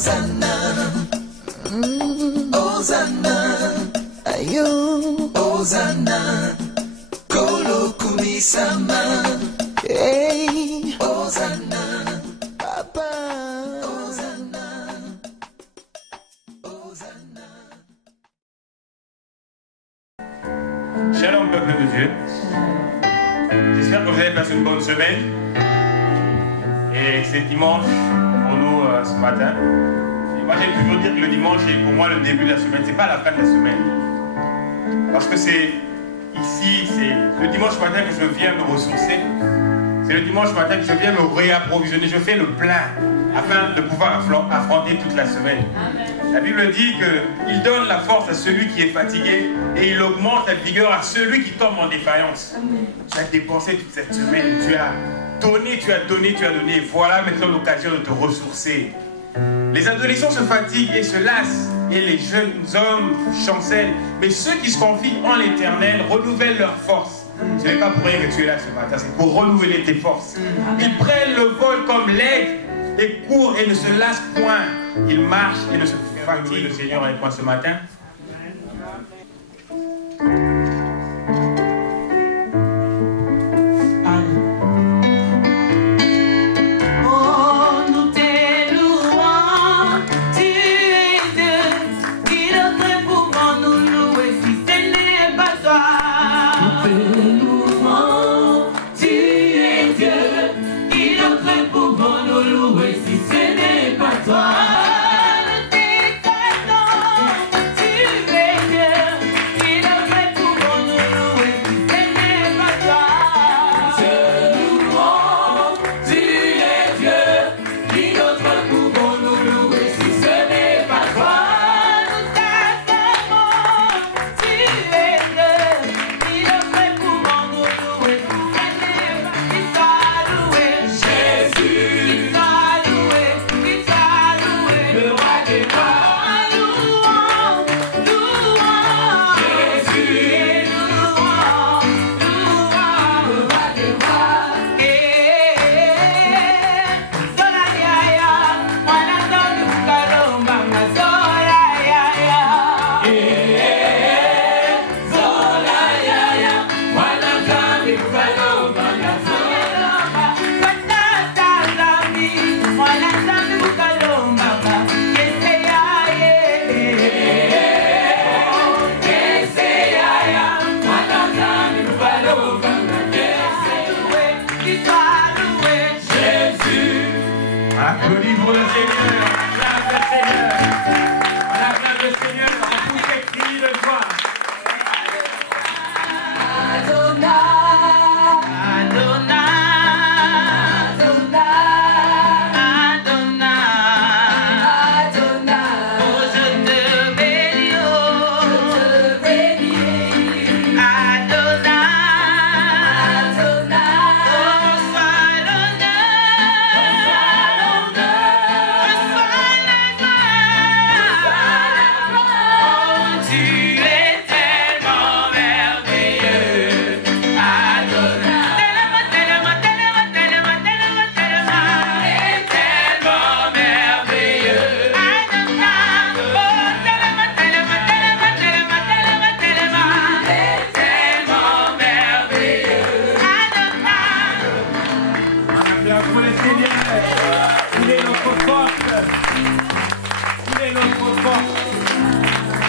Hosanna, Hosanna, ayo, Hosanna, Kolo Kumisama, hey, Hosanna, Papa, Hosanna, Hosanna. Shalom peuple de Dieu, j'espère que vous avez passé une bonne semaine et c'est dimanche pour nous ce matin. Et moi j'aime toujours dire que le dimanche est pour moi le début de la semaine, c'est pas la fin de la semaine. Parce que c'est ici, c'est le dimanche matin que je viens me ressourcer, c'est le dimanche matin que je viens me réapprovisionner, je fais le plein afin de pouvoir affronter toute la semaine. La Bible dit qu'il donne la force à celui qui est fatigué et il augmente la vigueur à celui qui tombe en défaillance. Tu as dépensé toute cette semaine, tu as donné, tu as donné, tu as donné. Voilà maintenant l'occasion de te ressourcer. Les adolescents se fatiguent et se lassent et les jeunes hommes chancellent. Mais ceux qui se confient en l'Éternel renouvellent leur force. Ce n'est pas pour rien que tu es là ce matin, c'est pour renouveler tes forces. Ils prennent le vol comme l'aigle et courent et ne se lassent point. Ils marchent et ne se fatiguent. Le Seigneur avec moi ce matin.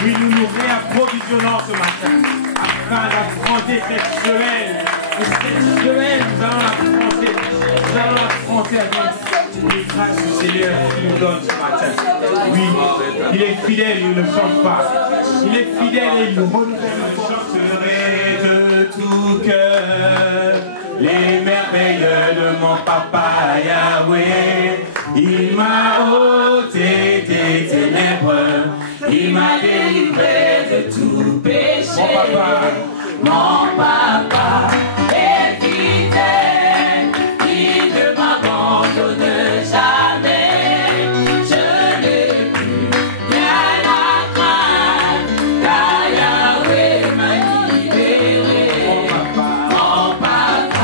Oui, nous nous réapprovisionnons ce matin afin d'affronter cette semaine. Et cette semaine, nous allons l'affronter avec les grâces du Seigneur qui nous donne ce matin. Oui, il est fidèle, il ne change pas. Il est fidèle et il nous renouvelle. Je chanterai de tout cœur les merveilles de mon papa Yahweh. Il m'a ôté des ténèbres, il m'a délivré de tout péché. Mon papa est fidèle, il ne m'abandonne jamais. Je n'ai plus rien à craindre, car Yahweh m'a libéré. Mon papa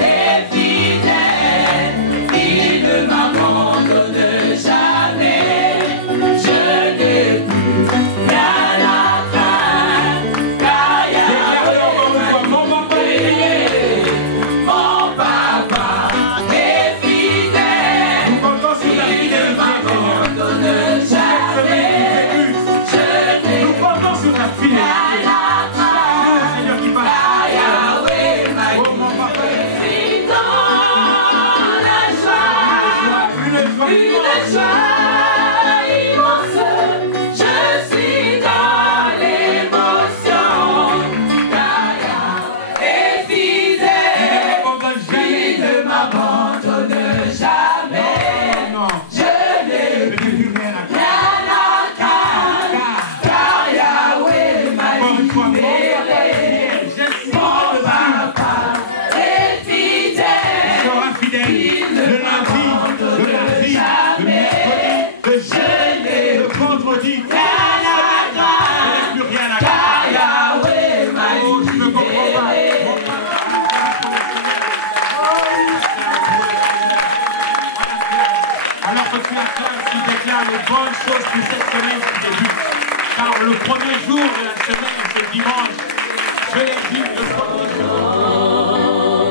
est fidèle, il ne m'abandonne jamais. ta fidélité. C'est le Seigneur qui passe. Oh mon papa. Une joie immense. Je suis dans l'émotion. Car est fidèle. Il ne m'abandonne jamais. Non. Je n'ai plus rien à craindre. Car Yahweh m'a libéré. Mon papa est fidèle. Sera fidèle le lundi, le mardi, le mercredi, le jeudi, le vendredi. Je n'ai plus rien à Car Yahweh m'a Oh, je ne comprends pas. libéré. Alors que tu acclames, tu déclares les bonnes choses que cette semaine qui débute. Car le premier jour de la semaine, c'est dimanche. Je l'ai dit, le premier jour.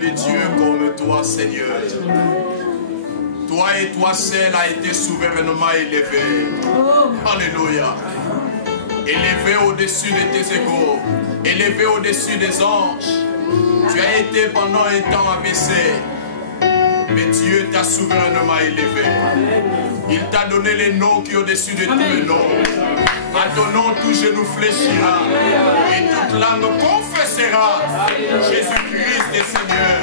de Dieu comme toi, Seigneur. Toi et toi seul a été souverainement élevé. Alléluia. Élevé au-dessus de tes égaux, élevé au-dessus des anges. Tu as été pendant un temps abaissé, mais Dieu t'a souverainement élevé. Il t'a donné les noms qui est au-dessus de tous les noms. À ton nom, tout genou fléchira. Et toute langue confessera. Jésus-Christ est Seigneur.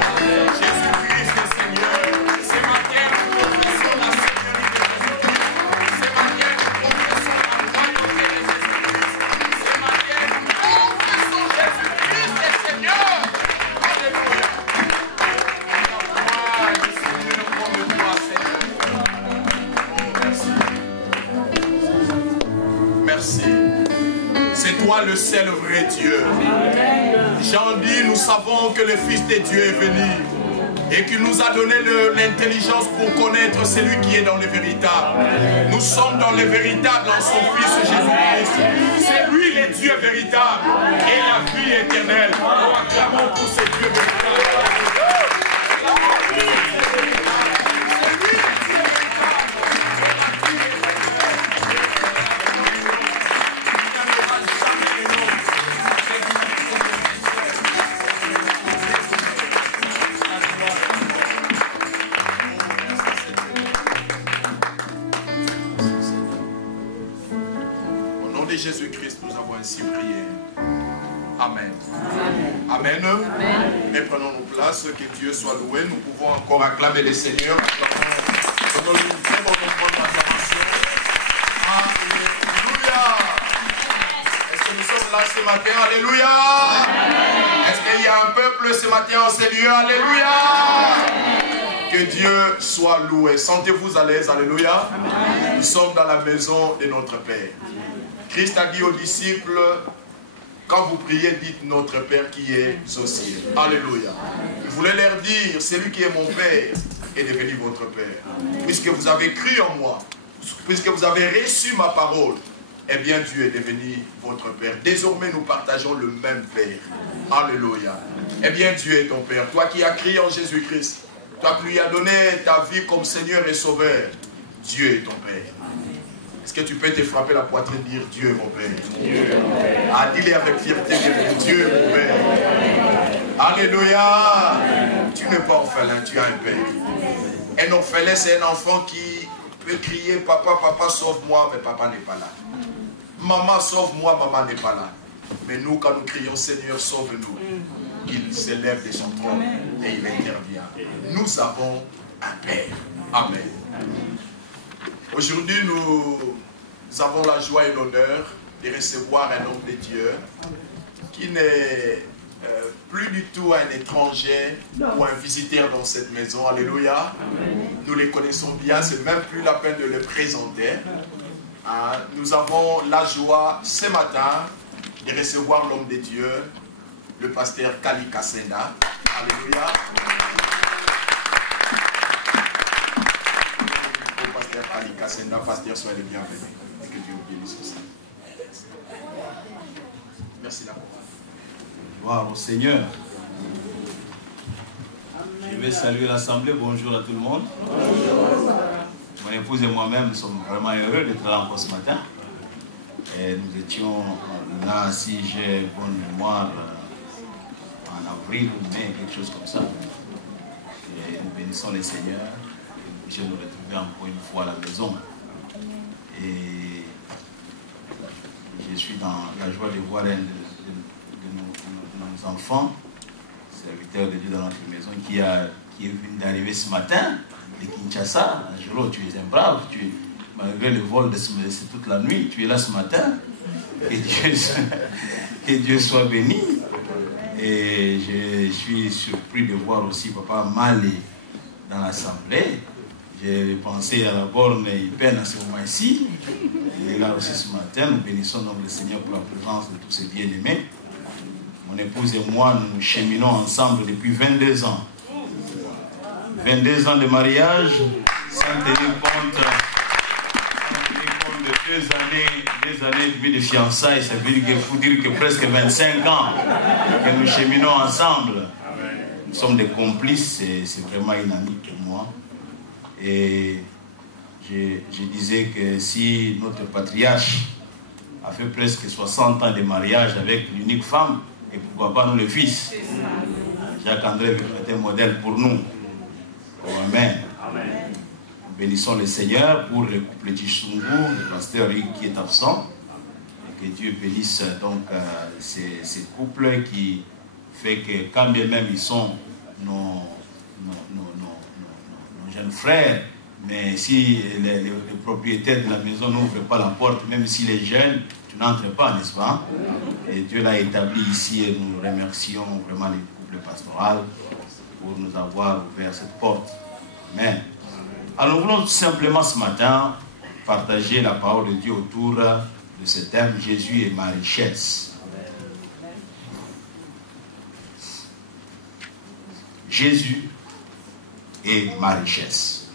Jésus-Christ est Seigneur. C'est ma terre, nous confessons la Seigneurie de Jésus-Christ. C'est ma terre, nous confessons la royauté de Jésus-Christ. C'est ma terre, nous confessons Jésus-Christ est Seigneur. Alléluia. La gloire du Seigneur comme toi, Seigneur. Merci. C'est toi le seul vrai Dieu. Jean dit, nous savons que le Fils de Dieu est venu et qu'il nous a donné l'intelligence pour connaître celui qui est dans le véritable. Nous sommes dans le véritable en son Fils Jésus-Christ. C'est lui le Dieu véritable et la vie éternelle. Nous acclamons pour ce Dieu véritable. Jésus-Christ, nous avons ainsi prié. Amen. Amen. Amen. Mais prenons nos places, que Dieu soit loué. Nous pouvons encore acclamer le Seigneur. Donnons-lui une très bonne acclamation. Alléluia. Est-ce que nous sommes là ce matin? Alléluia. Est-ce qu'il y a un peuple ce matin en ces lieux? Alléluia. Que Dieu soit loué. Sentez-vous à l'aise. Alléluia. Nous sommes dans la maison de notre Père. Christ a dit aux disciples, quand vous priez, dites notre Père qui est aux cieux. Alléluia. Il voulait leur dire, celui qui est mon Père est devenu votre Père. Puisque vous avez cru en moi, puisque vous avez reçu ma parole, eh bien Dieu est devenu votre Père. Désormais nous partageons le même Père. Alléluia. Eh bien Dieu est ton Père. Toi qui as crié en Jésus-Christ, toi qui lui as donné ta vie comme Seigneur et Sauveur, Dieu est ton Père. Est-ce que tu peux te frapper la poitrine et dire Dieu est mon Père? Ah, dis-le avec fierté, Dieu est mon Père. Alléluia. Tu n'es pas orphelin, tu as un Père. Un orphelin, c'est un enfant qui peut crier papa, papa, sauve-moi, mais papa n'est pas là. Maman, sauve-moi, maman n'est pas là. Mais nous, quand nous crions Seigneur, sauve-nous, il s'élève de son trône et il intervient. Nous avons un Père. Amen. Aujourd'hui, nous avons la joie et l'honneur de recevoir un homme de Dieu qui n'est plus du tout un étranger ou un visiteur dans cette maison. Alléluia. Nous les connaissons bien, c'est même plus la peine de le présenter. Nous avons la joie ce matin de recevoir l'homme de Dieu, le pasteur Kali Kasenda. Alléluia. Ali Kasenda, pasteur, soyez les bienvenus. Et que Dieu vous bénisse aussi. Merci d'avoir. Gloire au Seigneur. Je vais saluer l'Assemblée. Bonjour à tout le monde. Bonjour. Mon épouse et moi-même sommes vraiment heureux d'être là encore ce matin. Et nous étions là, si j'ai bonne mémoire, en avril ou mai, quelque chose comme ça. Et nous bénissons le Seigneur. Je nous retrouver encore une fois à la maison. Et je suis dans la joie de voir un de nos enfants, serviteur de Dieu dans notre maison, qui est venu d'arriver ce matin de Kinshasa. Angelo, tu es un brave, malgré le vol de toute la nuit, tu es là ce matin. Que Dieu soit béni. Et je suis surpris de voir aussi Papa Mali dans l'Assemblée. J'ai pensé à la borne Ipen à ce moment-ci. Il est là aussi ce matin. Nous bénissons donc le Seigneur pour la présence de tous ces bien-aimés. Mon épouse et moi, nous cheminons ensemble depuis 22 ans. 22 ans de mariage, sans tenir compte de 2 années et demie de fiançailles. Ça veut dire que presque 25 ans que nous cheminons ensemble. Nous sommes des complices, c'est vraiment une amie pour moi. Et je disais que si notre patriarche a fait presque 60 ans de mariage avec l'unique femme, et pourquoi pas nous le fils, Jacques-André veut être un modèle pour nous. Amen. bénissons le Seigneur pour le couple Tchisungu, le pasteur qui est absent. Et que Dieu bénisse donc ces couples qui fait que quand bien même ils sont nos jeunes frères, mais si les propriétaires de la maison n'ouvrent pas la porte, même si les jeunes, tu n'entres pas, n'est-ce pas? Et Dieu l'a établi ici et nous remercions vraiment les couples pastoraux pour nous avoir ouvert cette porte. Amen. Alors nous voulons tout simplement ce matin partager la parole de Dieu autour de ce thème, Jésus et ma richesse. Jésus et ma richesse.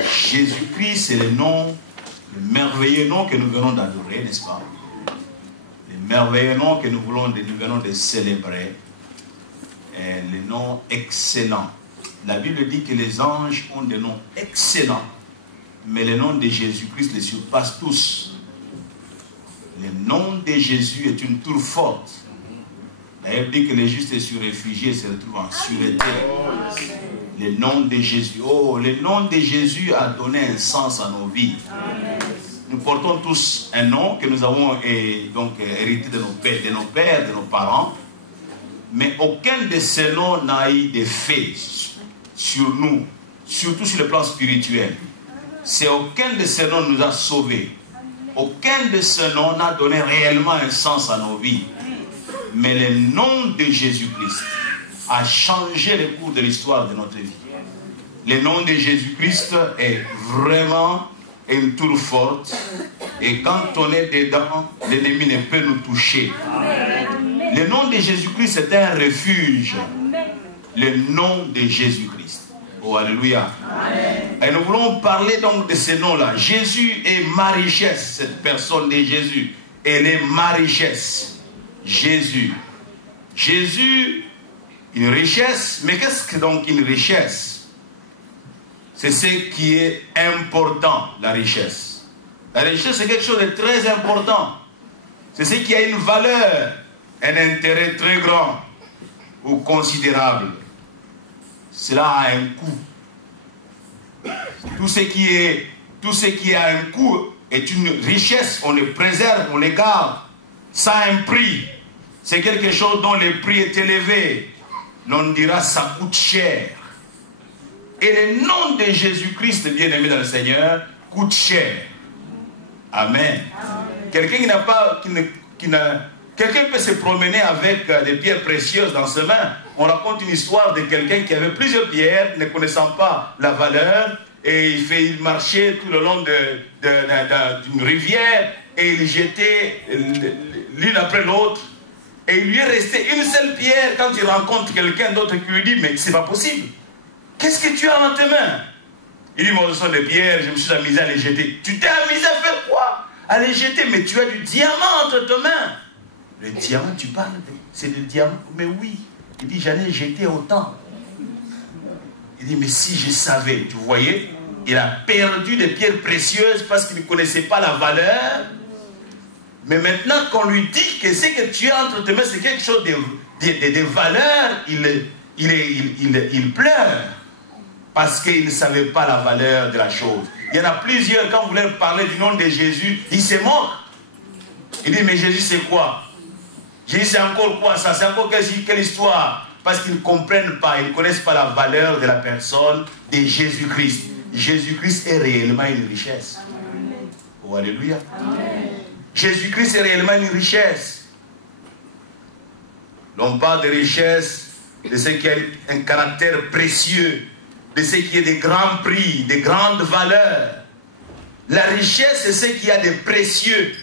Jésus-Christ, c'est le nom, le merveilleux nom que nous venons d'adorer, n'est-ce pas? Le merveilleux nom que nous venons de célébrer. Et le nom excellent. La Bible dit que les anges ont des noms excellents, mais le nom de Jésus-Christ les surpasse tous. Le nom de Jésus est une tour forte. D'ailleurs, dit que les justes se réfugiés se retrouvent en sûreté. Le nom de Jésus. Oh, le nom de Jésus a donné un sens à nos vies. Nous portons tous un nom que nous avons hérité de nos pères, de nos parents. Mais aucun de ces noms n'a eu d'effet sur nous, surtout sur le plan spirituel. C'est aucun de ces noms nous a sauvés. Aucun de ces noms n'a donné réellement un sens à nos vies. Mais le nom de Jésus-Christ a changé le cours de l'histoire de notre vie. Le nom de Jésus-Christ est vraiment une tour forte. Et quand on est dedans, l'ennemi ne peut nous toucher. Le nom de Jésus-Christ est un refuge. Le nom de Jésus-Christ. Oh, alléluia. Et nous voulons parler donc de ce nom-là. Jésus est ma richesse. Cette personne de Jésus, elle est ma richesse. Jésus. Jésus, une richesse. Mais qu'est-ce que donc une richesse? C'est ce qui est important, la richesse. La richesse, c'est quelque chose de très important. C'est ce qui a une valeur, un intérêt très grand ou considérable. Cela a un coût. Tout ce qui a un coût est une richesse. On le préserve, on le garde. Ça a un prix. C'est quelque chose dont le prix est élevé. On dira ça coûte cher. Et le nom de Jésus-Christ, bien-aimé dans le Seigneur, coûte cher. Amen. Quelqu'un quelqu'un peut se promener avec des pierres précieuses dans ses mains. On raconte une histoire de quelqu'un qui avait plusieurs pierres, ne connaissant pas la valeur, et il marchait tout le long d'une rivière, et il jetait l'une après l'autre. Et il lui est resté une seule pierre quand il rencontre quelqu'un d'autre qui lui dit, mais c'est pas possible. Qu'est-ce que tu as dans tes mains? Il dit, moi, ce sont des pierres, je me suis amusé à les jeter. Tu t'es amusé à faire quoi? À les jeter, mais tu as du diamant entre tes mains. Le diamant, tu parles, c'est du diamant? Mais oui. Il dit, j'en ai jeté autant. Il dit, mais si je savais, tu voyais, il a perdu des pierres précieuses parce qu'il ne connaissait pas la valeur. Mais maintenant qu'on lui dit que ce que tu as entre tes mains, c'est quelque chose de valeur, il pleure. Parce qu'il ne savait pas la valeur de la chose. Il y en a plusieurs, quand vous voulez parler du nom de Jésus, il se moque. Il dit, mais Jésus c'est quoi? Jésus c'est encore quoi ça? C'est encore quelle histoire? Parce qu'ils ne comprennent pas, ils ne connaissent pas la valeur de la personne de Jésus-Christ. Jésus-Christ est réellement une richesse. Oh, alléluia. Jésus-Christ est réellement une richesse. L'on parle de richesse, de ce qui a un caractère précieux, de ce qui est de grands prix, de grandes valeurs. La richesse, c'est ce qui a de précieux.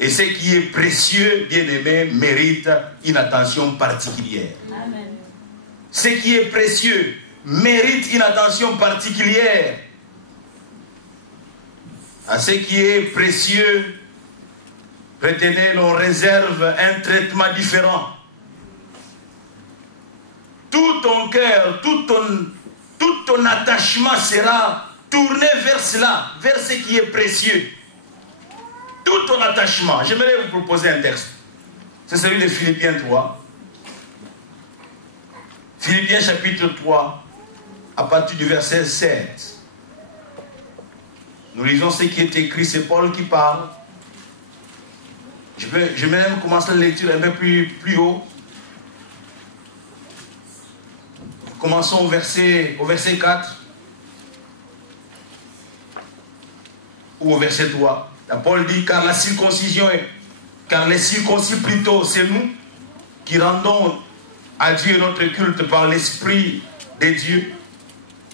Et ce qui est précieux, bien aimé, mérite une attention particulière. Amen. Ce qui est précieux mérite une attention particulière. À ce qui est précieux, retenez, l'on réserve un traitement différent. Tout ton cœur, tout ton attachement sera tourné vers cela, vers ce qui est précieux. Tout ton attachement. J'aimerais vous proposer un texte. C'est celui de Philippiens 3. Philippiens chapitre 3. à partir du verset 7. Nous lisons ce qui est écrit, c'est Paul qui parle. Je vais même commencer la lecture un peu plus haut. Commençons au verset 4 ou au verset 3. Là, Paul dit, car les circoncis plutôt, c'est nous qui rendons à Dieu notre culte par l'Esprit de Dieu,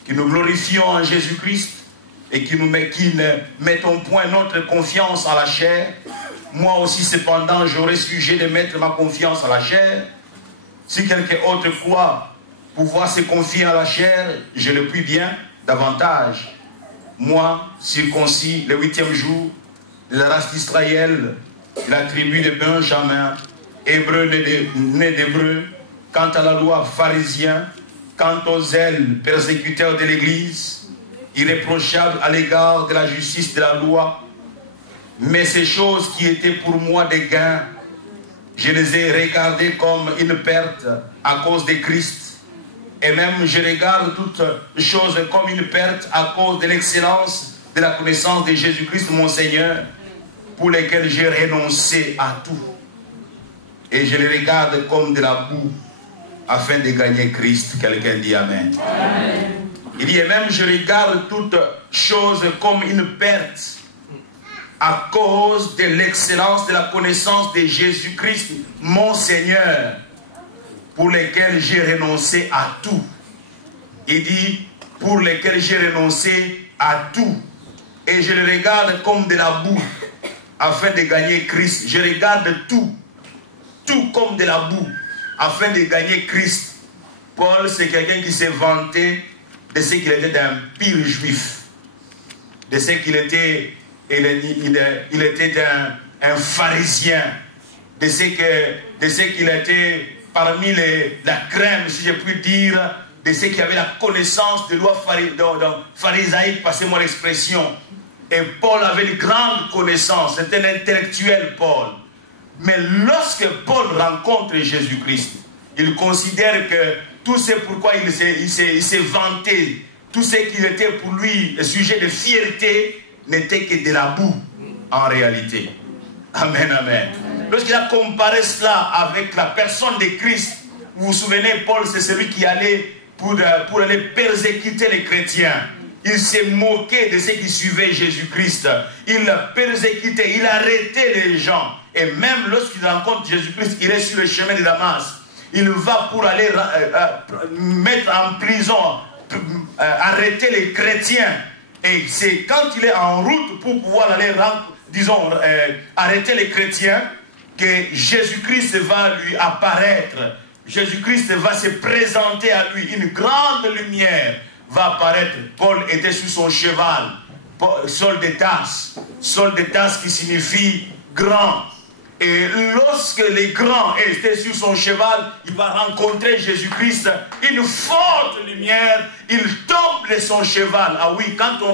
qui nous glorifions en Jésus-Christ et qui ne mettons point notre confiance à la chair. Moi aussi, cependant, j'aurais sujet de mettre ma confiance à la chair. Si quelqu'un autre croit pouvoir se confier à la chair, je le puis bien davantage. Moi, circoncis, le 8e jour, de la race d'Israël, de la tribu de Benjamin, hébreu né d'hébreu, quant à la loi, pharisien, quant aux zèles, persécuteurs de l'Église, irréprochable à l'égard de la justice de la loi. Mais ces choses qui étaient pour moi des gains, je les ai regardées comme une perte à cause de Christ. Et même je regarde toutes choses comme une perte à cause de l'excellence de la connaissance de Jésus-Christ mon Seigneur, pour lesquels j'ai renoncé à tout. Et je les regarde comme de la boue afin de gagner Christ. Quelqu'un dit Amen. Amen. Il dit, et même je regarde toutes choses comme une perte à cause de l'excellence de la connaissance de Jésus-Christ mon Seigneur, pour lesquels j'ai renoncé à tout. Il dit, pour lesquels j'ai renoncé à tout. Et je le regarde comme de la boue, afin de gagner Christ. Je regarde tout comme de la boue, afin de gagner Christ. Paul, c'est quelqu'un qui s'est vanté de ce qu'il était un pire juif. De ce qu'il était, il était un pharisien. De ce qu'il était parmi la crème, si je puis dire, de ceux qui avaient la connaissance de loi pharisaïque, passez-moi l'expression. Et Paul avait une grande connaissance, c'était un intellectuel, Paul. Mais lorsque Paul rencontre Jésus-Christ, il considère que tout ce pourquoi il s'est vanté, tout ce qui était pour lui le sujet de fierté, n'était que de la boue en réalité. Amen, amen. Lorsqu'il a comparé cela avec la personne de Christ, vous vous souvenez, Paul, c'est celui qui allait pour aller persécuter les chrétiens. Il s'est moqué de ceux qui suivaient Jésus-Christ. Il persécutait, il arrêtait les gens. Et même lorsqu'il rencontre Jésus-Christ, il est sur le chemin de Damas. Il va pour aller mettre en prison, arrêter les chrétiens. Et c'est quand il est en route pour pouvoir aller, disons, arrêter les chrétiens, que Jésus-Christ va lui apparaître. Jésus-Christ va se présenter à lui. Une grande lumière va apparaître. Paul était sur son cheval, Saul de Tarse. Saul de Tarse qui signifie grand. Et lorsque les grands étaient sur son cheval, il va rencontrer Jésus-Christ. Une forte lumière, il tombe de son cheval. Ah oui, quand on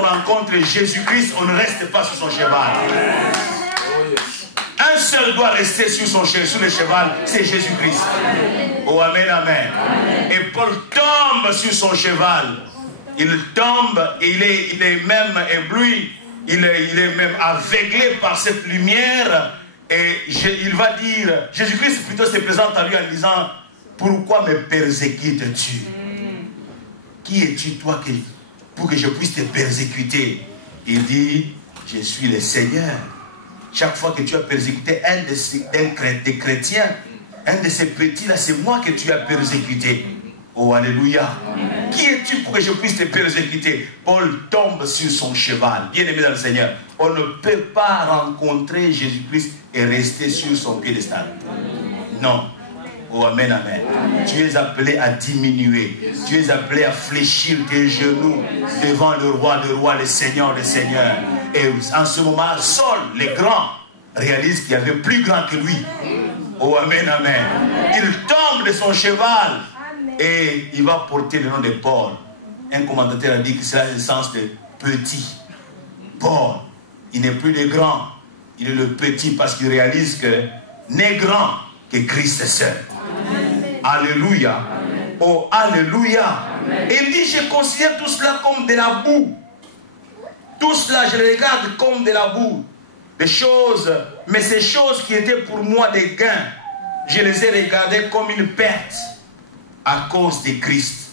rencontre Jésus-Christ, on ne reste pas sur son cheval. Un seul doit rester sur le cheval, c'est Jésus-Christ. Oh, amen, amen. Et Paul tombe sur son cheval. Il tombe et il est même ébloui. Il est même aveuglé par cette lumière. Et il va dire, Jésus-Christ plutôt se présente à lui en disant, pourquoi me persécutes-tu? Qui es-tu toi pour que je puisse te persécuter? Il dit, je suis le Seigneur. Chaque fois que tu as persécuté des chrétiens, un de ces petits-là, c'est moi que tu as persécuté. Oh, alléluia. Amen. Qui es-tu pour que je puisse te persécuter? Paul tombe sur son cheval. Bien-aimé dans le Seigneur, on ne peut pas rencontrer Jésus-Christ et rester sur son piédestal. Non. Oh, amen, amen. Amen. Tu es appelé à diminuer. Tu es appelé à fléchir tes genoux devant le roi, le Seigneur, le Seigneur. Et en ce moment, Saul, le grand, réalise qu'il y avait plus grand que lui. Oh, amen, amen. Il tombe de son cheval et il va porter le nom de Paul. Un commentateur a dit que c'est le sens de petit. Paul, il n'est plus le grand, il est le petit parce qu'il réalise que n'est grand que Christ seul. Alléluia. Oh, alléluia. Et il dit, je considère tout cela comme de la boue. Tout cela, je le regarde comme de la boue. Des choses, mais ces choses qui étaient pour moi des gains, je les ai regardées comme une perte à cause de Christ.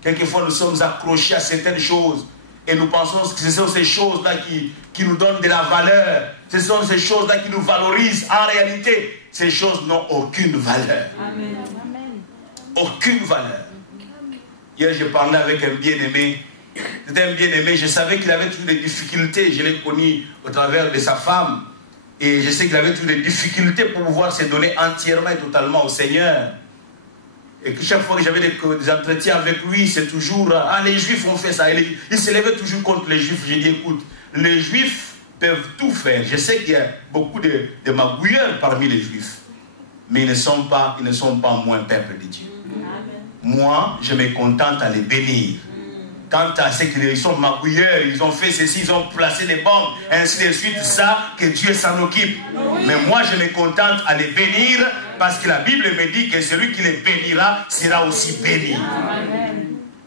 Quelquefois, nous sommes accrochés à certaines choses et nous pensons que ce sont ces choses-là qui nous donnent de la valeur. Ce sont ces choses-là qui nous valorisent. En réalité, ces choses n'ont aucune valeur. Amen. Aucune valeur. Hier, j'ai parlé avec un bien-aimé. C'était un bien-aimé. Je savais qu'il avait toujours des difficultés. Je l'ai connu au travers de sa femme. Et je sais qu'il avait toujours des difficultés pour pouvoir se donner entièrement et totalement au Seigneur. Et que chaque fois que j'avais des entretiens avec lui, c'est toujours, ah, les Juifs ont fait ça. Il se levait toujours contre les Juifs. J'ai dit, écoute, les Juifs peuvent tout faire. Je sais qu'il y a beaucoup de magouilleurs parmi les Juifs. Mais ils ne sont pas moins peuple de Dieu. Moi, je me contente à les bénir. Quant à ceux qui sont magouilleurs, ils ont fait ceci, ils ont placé des bombes, ainsi de suite, ça, que Dieu s'en occupe. Mais moi, je me contente à les bénir parce que la Bible me dit que celui qui les bénira sera aussi béni.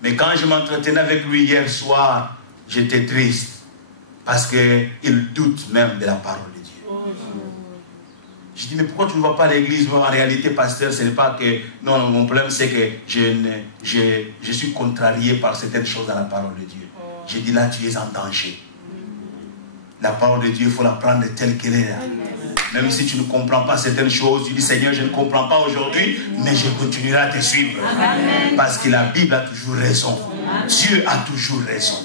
Mais quand je m'entretenais avec lui hier soir, j'étais triste parce qu'il doute même de la parole de Dieu. Je dis, mais pourquoi tu ne vas pas à l'église? En réalité, pasteur, ce n'est pas que... Non, mon problème, c'est que je suis contrarié par certaines choses dans la parole de Dieu. J'ai dit, là, tu es en danger. La parole de Dieu, il faut la prendre telle qu'elle est. Même si tu ne comprends pas certaines choses, tu dis, Seigneur, je ne comprends pas aujourd'hui, mais je continuerai à te suivre. Amen. Parce que la Bible a toujours raison. Dieu a toujours raison.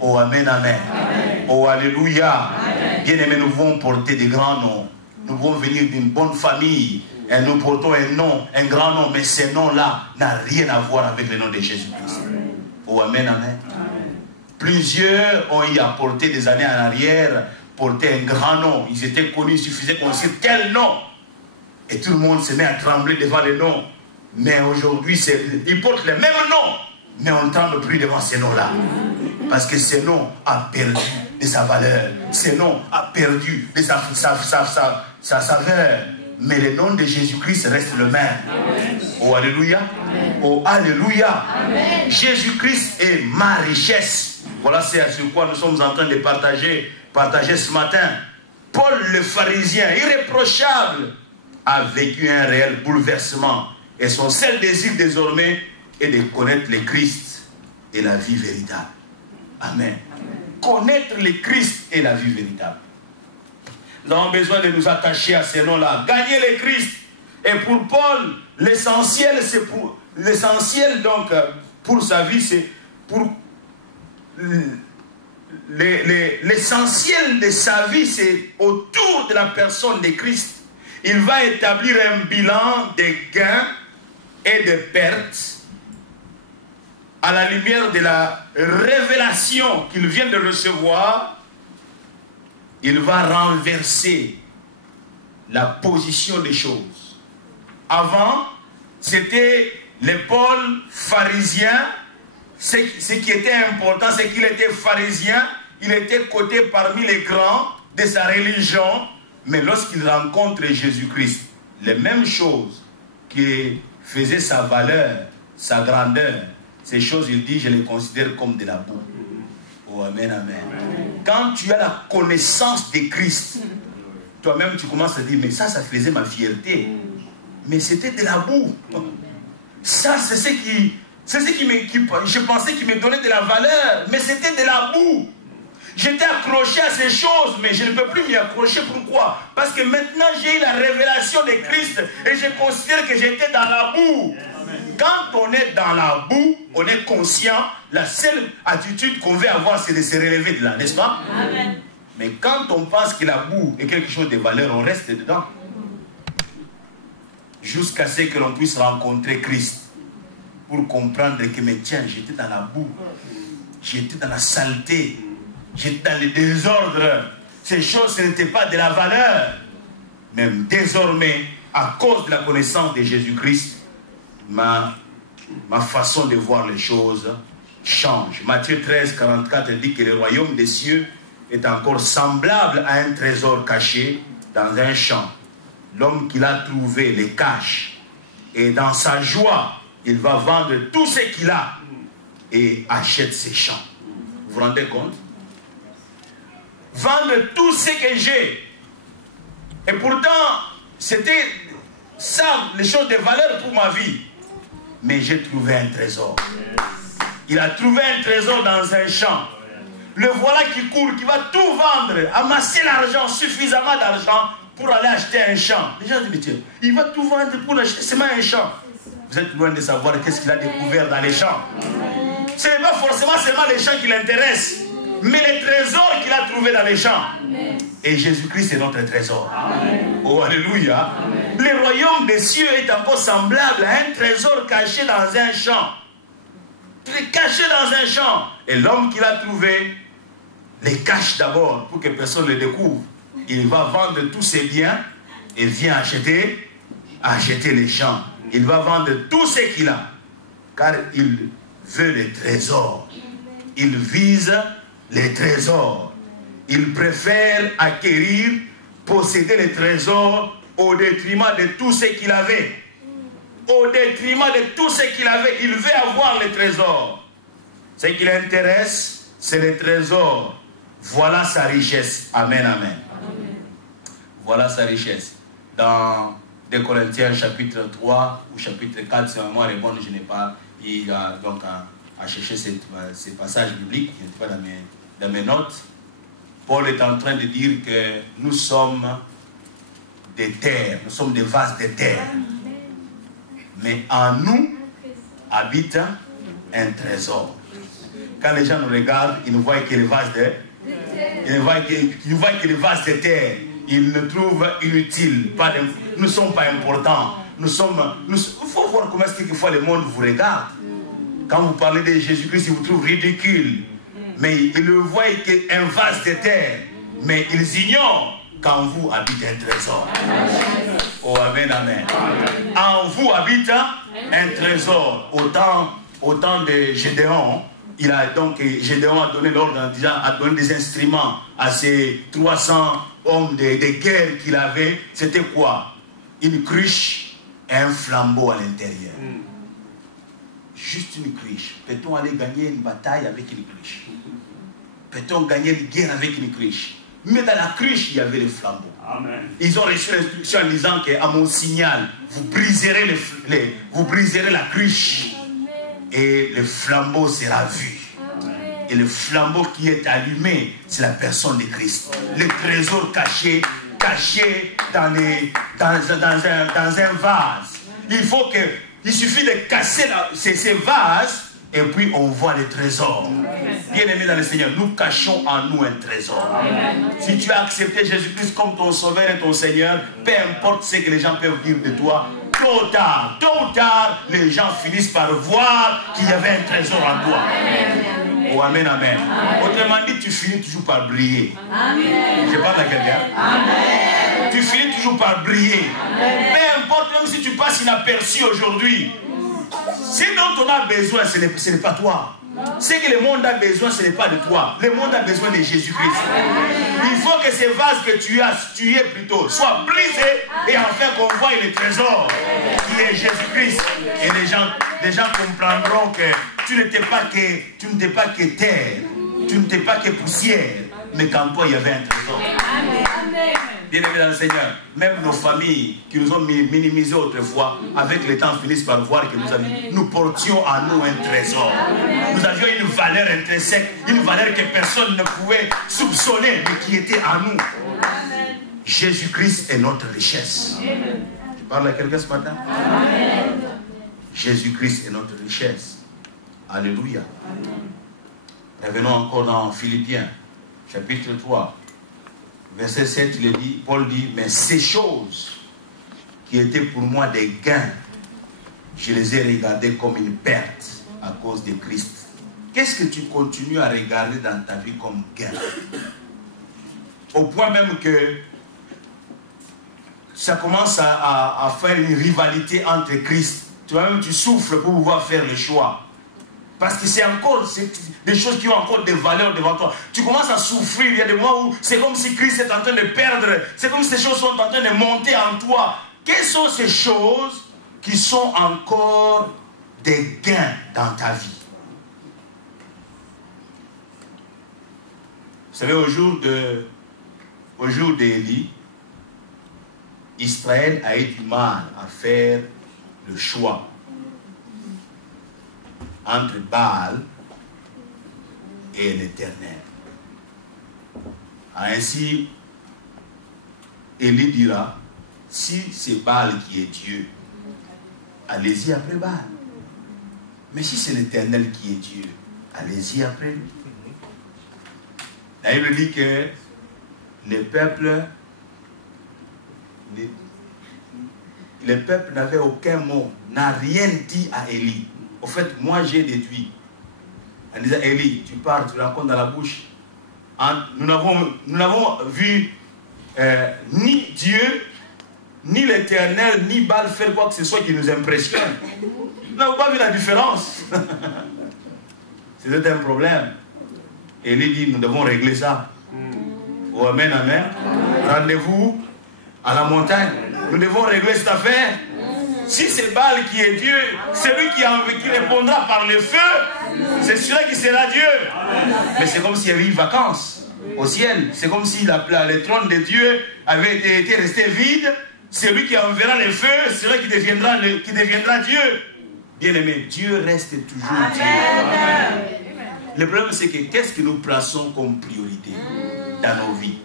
Oh, amen, amen. Amen. Oh, alléluia. Bien-aimés, nous pouvons porter des grands noms. Nous pouvons venir d'une bonne famille et nous portons un nom, un grand nom, mais ce nom-là n'a rien à voir avec le nom de Jésus-Christ. Oh, amen, amen. Plusieurs ont y apporté des années en arrière, porté un grand nom. Ils étaient connus, il suffisait qu'on cite tel nom. Et tout le monde se met à trembler devant le nom. Mais aujourd'hui, ils portent le même nom, mais on ne tremble plus devant ces noms-là. Parce que ce nom a perdu de sa valeur. Ce nom a perdu de sa saveur. Mais le nom de Jésus-Christ reste le même. Amen. Oh, alléluia. Amen. Oh, alléluia. Jésus-Christ est ma richesse. Voilà c'est sur quoi nous sommes en train de partager ce matin. Paul le pharisien, irréprochable, a vécu un réel bouleversement. Et son seul désir désormais est de connaître le Christ et la vie véritable. Amen. Connaître le Christ et la vie véritable. Nous avons besoin de nous attacher à ces noms-là. Gagner le Christ. Et pour Paul, l'essentiel, c'est pour l'essentiel donc pour sa vie, c'est pour l'essentiel de sa vie, c'est autour de la personne de Christ. Il va établir un bilan de gains et de pertes à la lumière de la révélation qu'il vient de recevoir. Il va renverser la position des choses. Avant, c'était le Paul pharisien. Ce qui était important, c'est qu'il était pharisien. Il était coté parmi les grands de sa religion. Mais lorsqu'il rencontre Jésus-Christ, les mêmes choses qui faisaient sa valeur, sa grandeur, ces choses, il dit, je les considère comme de la boue. Oh, amen, amen. Quand tu as la connaissance de Christ, toi-même tu commences à dire, mais ça faisait ma fierté. Mais c'était de la boue. Ça, c'est ce qui je pensais qu'il me donnait de la valeur, mais c'était de la boue. J'étais accroché à ces choses, mais je ne peux plus m'y accrocher. Pourquoi? Parce que maintenant j'ai eu la révélation de Christ et je considère que j'étais dans la boue. Quand on est dans la boue, on est conscient, la seule attitude qu'on veut avoir, c'est de se relever de là, n'est-ce pas? Amen. Mais quand on pense que la boue est quelque chose de valeur, on reste dedans. Jusqu'à ce que l'on puisse rencontrer Christ pour comprendre que, mais tiens, j'étais dans la boue, j'étais dans la saleté, j'étais dans le désordre. Ces choses, ce n'étaient pas de la valeur. Même désormais, à cause de la connaissance de Jésus-Christ, ma façon de voir les choses change. Matthieu 13, 44 dit que le royaume des cieux est encore semblable à un trésor caché dans un champ. L'homme qui l'a trouvé le cache. Et dans sa joie, il va vendre tout ce qu'il a et achète ses champs. Vous vous rendez compte? Vendre tout ce que j'ai. Et pourtant, c'était ça, les choses de valeur pour ma vie. Mais j'ai trouvé un trésor. Il a trouvé un trésor dans un champ. Le voilà qui court, qui va tout vendre, amasser l'argent, suffisamment d'argent pour aller acheter un champ. Les gens disent, tiens, il va tout vendre pour acheter seulement un champ. Vous êtes loin de savoir qu'est-ce qu'il a découvert dans les champs. Ce n'est pas forcément seulement les champs qui l'intéressent, mais les trésors qu'il a trouvés dans les champs. Et Jésus-Christ est notre trésor. Oh, alléluia. Le royaume des cieux est encore semblable à un trésor caché dans un champ. Caché dans un champ. Et l'homme qui l'a trouvé les cache d'abord pour que personne ne le découvre. Il va vendre tous ses biens et vient acheter les champs. Il va vendre tout ce qu'il a. Car il veut les trésors. Il vise les trésors. Il préfère acquérir, posséder les trésors au détriment de tout ce qu'il avait. Au détriment de tout ce qu'il avait, il veut avoir les trésors. Ce qui l'intéresse, c'est les trésors. Voilà sa richesse. Amen, amen. Voilà sa richesse. Dans 2 Corinthiens chapitre 3 ou chapitre 4, c'est vraiment les bonnes, je n'ai pas eu donc à chercher ces passages bibliques, je n'étais pas dans mes notes. Paul est en train de dire que nous sommes des terres, nous sommes des vases de terre. Mais en nous habite un trésor. Quand les gens nous regardent, ils ne voient que les vases de terre. Ils ne voient que les vases de terre. Ils nous trouvent inutiles. Nous ne sommes pas importants. Il faut voir comment est-ce que quelquefois le monde vous regarde. Quand vous parlez de Jésus-Christ, ils vous trouvent ridicule. Mais ils ne voient qu'un vase de terre. Mais ils ignorent qu'en vous habite un trésor. Oh, amen, amen. En vous habite un trésor. Au temps de Gédéon, Gédéon a donné l'ordre, a donné des instruments à ces 300 hommes de guerre qu'il avait. C'était quoi? Une cruche et un flambeau à l'intérieur. Juste une cruche. Peut-on aller gagner une bataille avec une cruche? Peut-on gagner une guerre avec une cruche? Mais dans la cruche, il y avait le flambeau. Amen. Ils ont reçu l'instruction en disant qu'à mon signal, vous briserez la cruche. Et le flambeau sera vu. Et le flambeau qui est allumé, c'est la personne de Christ. Le trésor caché dans un vase. Il suffit de casser ces vases et puis on voit les trésors. Bien-aimé dans le Seigneur, nous cachons en nous un trésor. Si tu as accepté Jésus-Christ comme ton sauveur et ton Seigneur, peu importe ce que les gens peuvent dire de toi, tôt ou tard, les gens finissent par voir qu'il y avait un trésor en toi. Oh, amen, amen. Autrement dit, tu finis toujours par briller. Je parle à quelqu'un. Tu finis toujours par briller. Peu importe, même si tu passes inaperçu aujourd'hui, ce dont on a besoin, ce n'est pas toi. Ce que le monde a besoin, ce n'est pas de toi. Le monde a besoin de Jésus-Christ. Il faut que ces vases que tu es plutôt, soient brisés et enfin qu'on voie le trésor qui est Jésus-Christ. Et les gens comprendront que tu n'étais pas que terre, tu n'étais pas que poussière, mais qu'en toi il y avait un trésor. Bien-aimés dans le Seigneur, même nos familles qui nous ont minimisés autrefois, avec le temps finissent par voir que nous portions en nous un trésor. Nous avions une valeur intrinsèque, une valeur que personne ne pouvait soupçonner, mais qui était en nous. Jésus-Christ est notre richesse. Je parle à quelqu'un ce matin? Jésus-Christ est notre richesse. Alléluia. Revenons encore dans Philippiens, chapitre 3. Verset 7, Paul dit, mais ces choses qui étaient pour moi des gains, je les ai regardées comme une perte à cause de Christ. Qu'est-ce que tu continues à regarder dans ta vie comme gain? Au point même que ça commence à faire une rivalité entre Christ. Toi-même, tu souffres pour pouvoir faire le choix. Parce que c'est des choses qui ont encore des valeurs devant toi. Tu commences à souffrir. Il y a des moments où c'est comme si Christ est en train de perdre. C'est comme si ces choses sont en train de monter en toi. Quelles sont ces choses qui sont encore des gains dans ta vie. Vous savez, au jour d'Élie, Israël a eu du mal à faire le choix entre Baal et l'Éternel. Ainsi, Élie dira, si c'est Baal qui est Dieu, allez-y après Baal. Mais si c'est l'Éternel qui est Dieu, allez-y après lui. La Bible dit que les peuples n'avaient aucun mot, n'a rien dit à Élie. Au fait, moi j'ai déduit. Elle disait, Élie, tu pars, tu racontes dans la bouche. Nous n'avons vu ni Dieu, ni l'Éternel, ni Baal faire quoi que ce soit qui nous impressionne. Nous n'avons pas vu la différence. C'était un problème. Élie dit, nous devons régler ça. Oh, amen, amen. Rendez-vous à la montagne. Nous devons régler cette affaire. Si c'est Baal qui est Dieu, celui qui répondra par le feu, c'est celui-là qui sera Dieu. Mais c'est comme s'il y avait eu vacances au ciel. C'est comme si le trône de Dieu avait été resté vide. Celui qui enverra le feu, c'est celui qui deviendra Dieu. Bien-aimé, Dieu reste toujours Dieu. Le problème, c'est que qu'est-ce que nous plaçons comme priorité dans nos vies?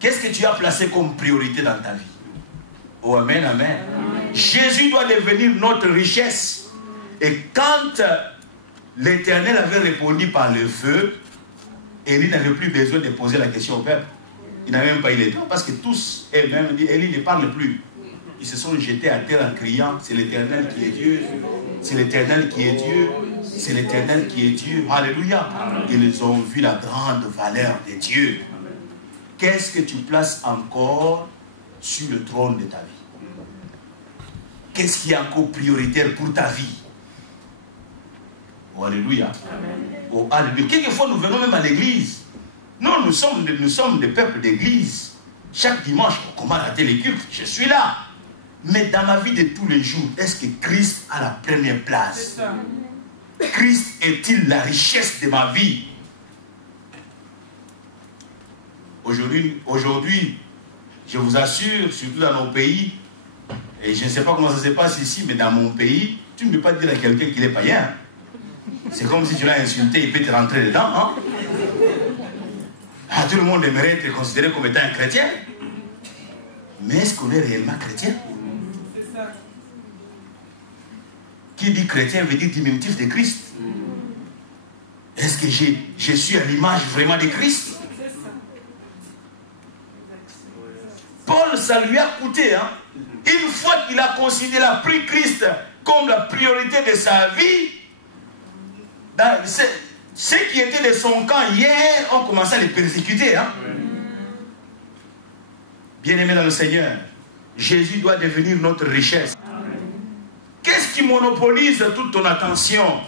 Qu'est-ce que tu as placé comme priorité dans ta vie? Oh, amen, amen. Jésus doit devenir notre richesse. Et quand l'Éternel avait répondu par le feu, Élie n'avait plus besoin de poser la question au peuple. Il n'avait même pas eu le temps, parce que tous, eux-mêmes, dit, Élie ne parle plus. Ils se sont jetés à terre en criant, c'est l'Éternel qui est Dieu. C'est l'Éternel qui est Dieu. C'est l'Éternel qui est Dieu. Alléluia. Ils ont vu la grande valeur de Dieu. Qu'est-ce que tu places encore sur le trône de ta vie? Qu'est-ce qui est encore prioritaire pour ta vie? Oh, alléluia. Oh, alléluia. Quelquefois, nous venons même à l'église. Non, nous sommes des peuples d'église. Chaque dimanche, on commence à les cultes. Je suis là. Mais dans ma vie de tous les jours, est-ce que Christ a la première place? Christ est-il la richesse de ma vie? Aujourd'hui, je vous assure, surtout dans nos pays, et je ne sais pas comment ça se passe ici, mais dans mon pays, tu ne peux pas dire à quelqu'un qu'il est païen. C'est comme si tu l'as insulté, il peut te rentrer dedans. Hein? Ah, tout le monde aimerait être considéré comme étant un chrétien. Mais est-ce qu'on est réellement chrétien? Qui dit chrétien veut dire diminutif de Christ. Est-ce que je suis à l'image vraiment de Christ? Paul, ça lui a coûté. Hein? Une fois qu'il a considéré, il a pris Christ comme la priorité de sa vie, ceux qui étaient de son camp hier ont commencé à les persécuter. Hein? Bien-aimé dans le Seigneur, Jésus doit devenir notre richesse. Qu'est-ce qui monopolise toute ton attention?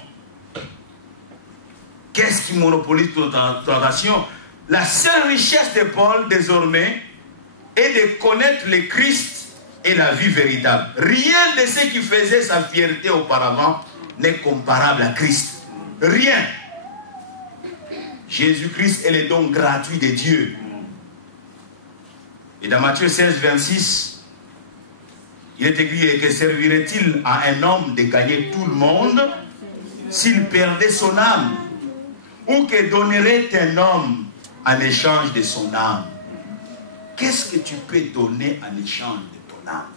Qu'est-ce qui monopolise toute ton attention? La seule richesse de Paul, désormais, est de connaître le Christ et la vie véritable. Rien de ce qui faisait sa fierté auparavant n'est comparable à Christ. Rien. Jésus-Christ est le don gratuit de Dieu. Et dans Matthieu 16, 26, il est écrit: que servirait-il à un homme de gagner tout le monde s'il perdait son âme? Ou que donnerait un homme en échange de son âme? Qu'est-ce que tu peux donner en échange de ton âme?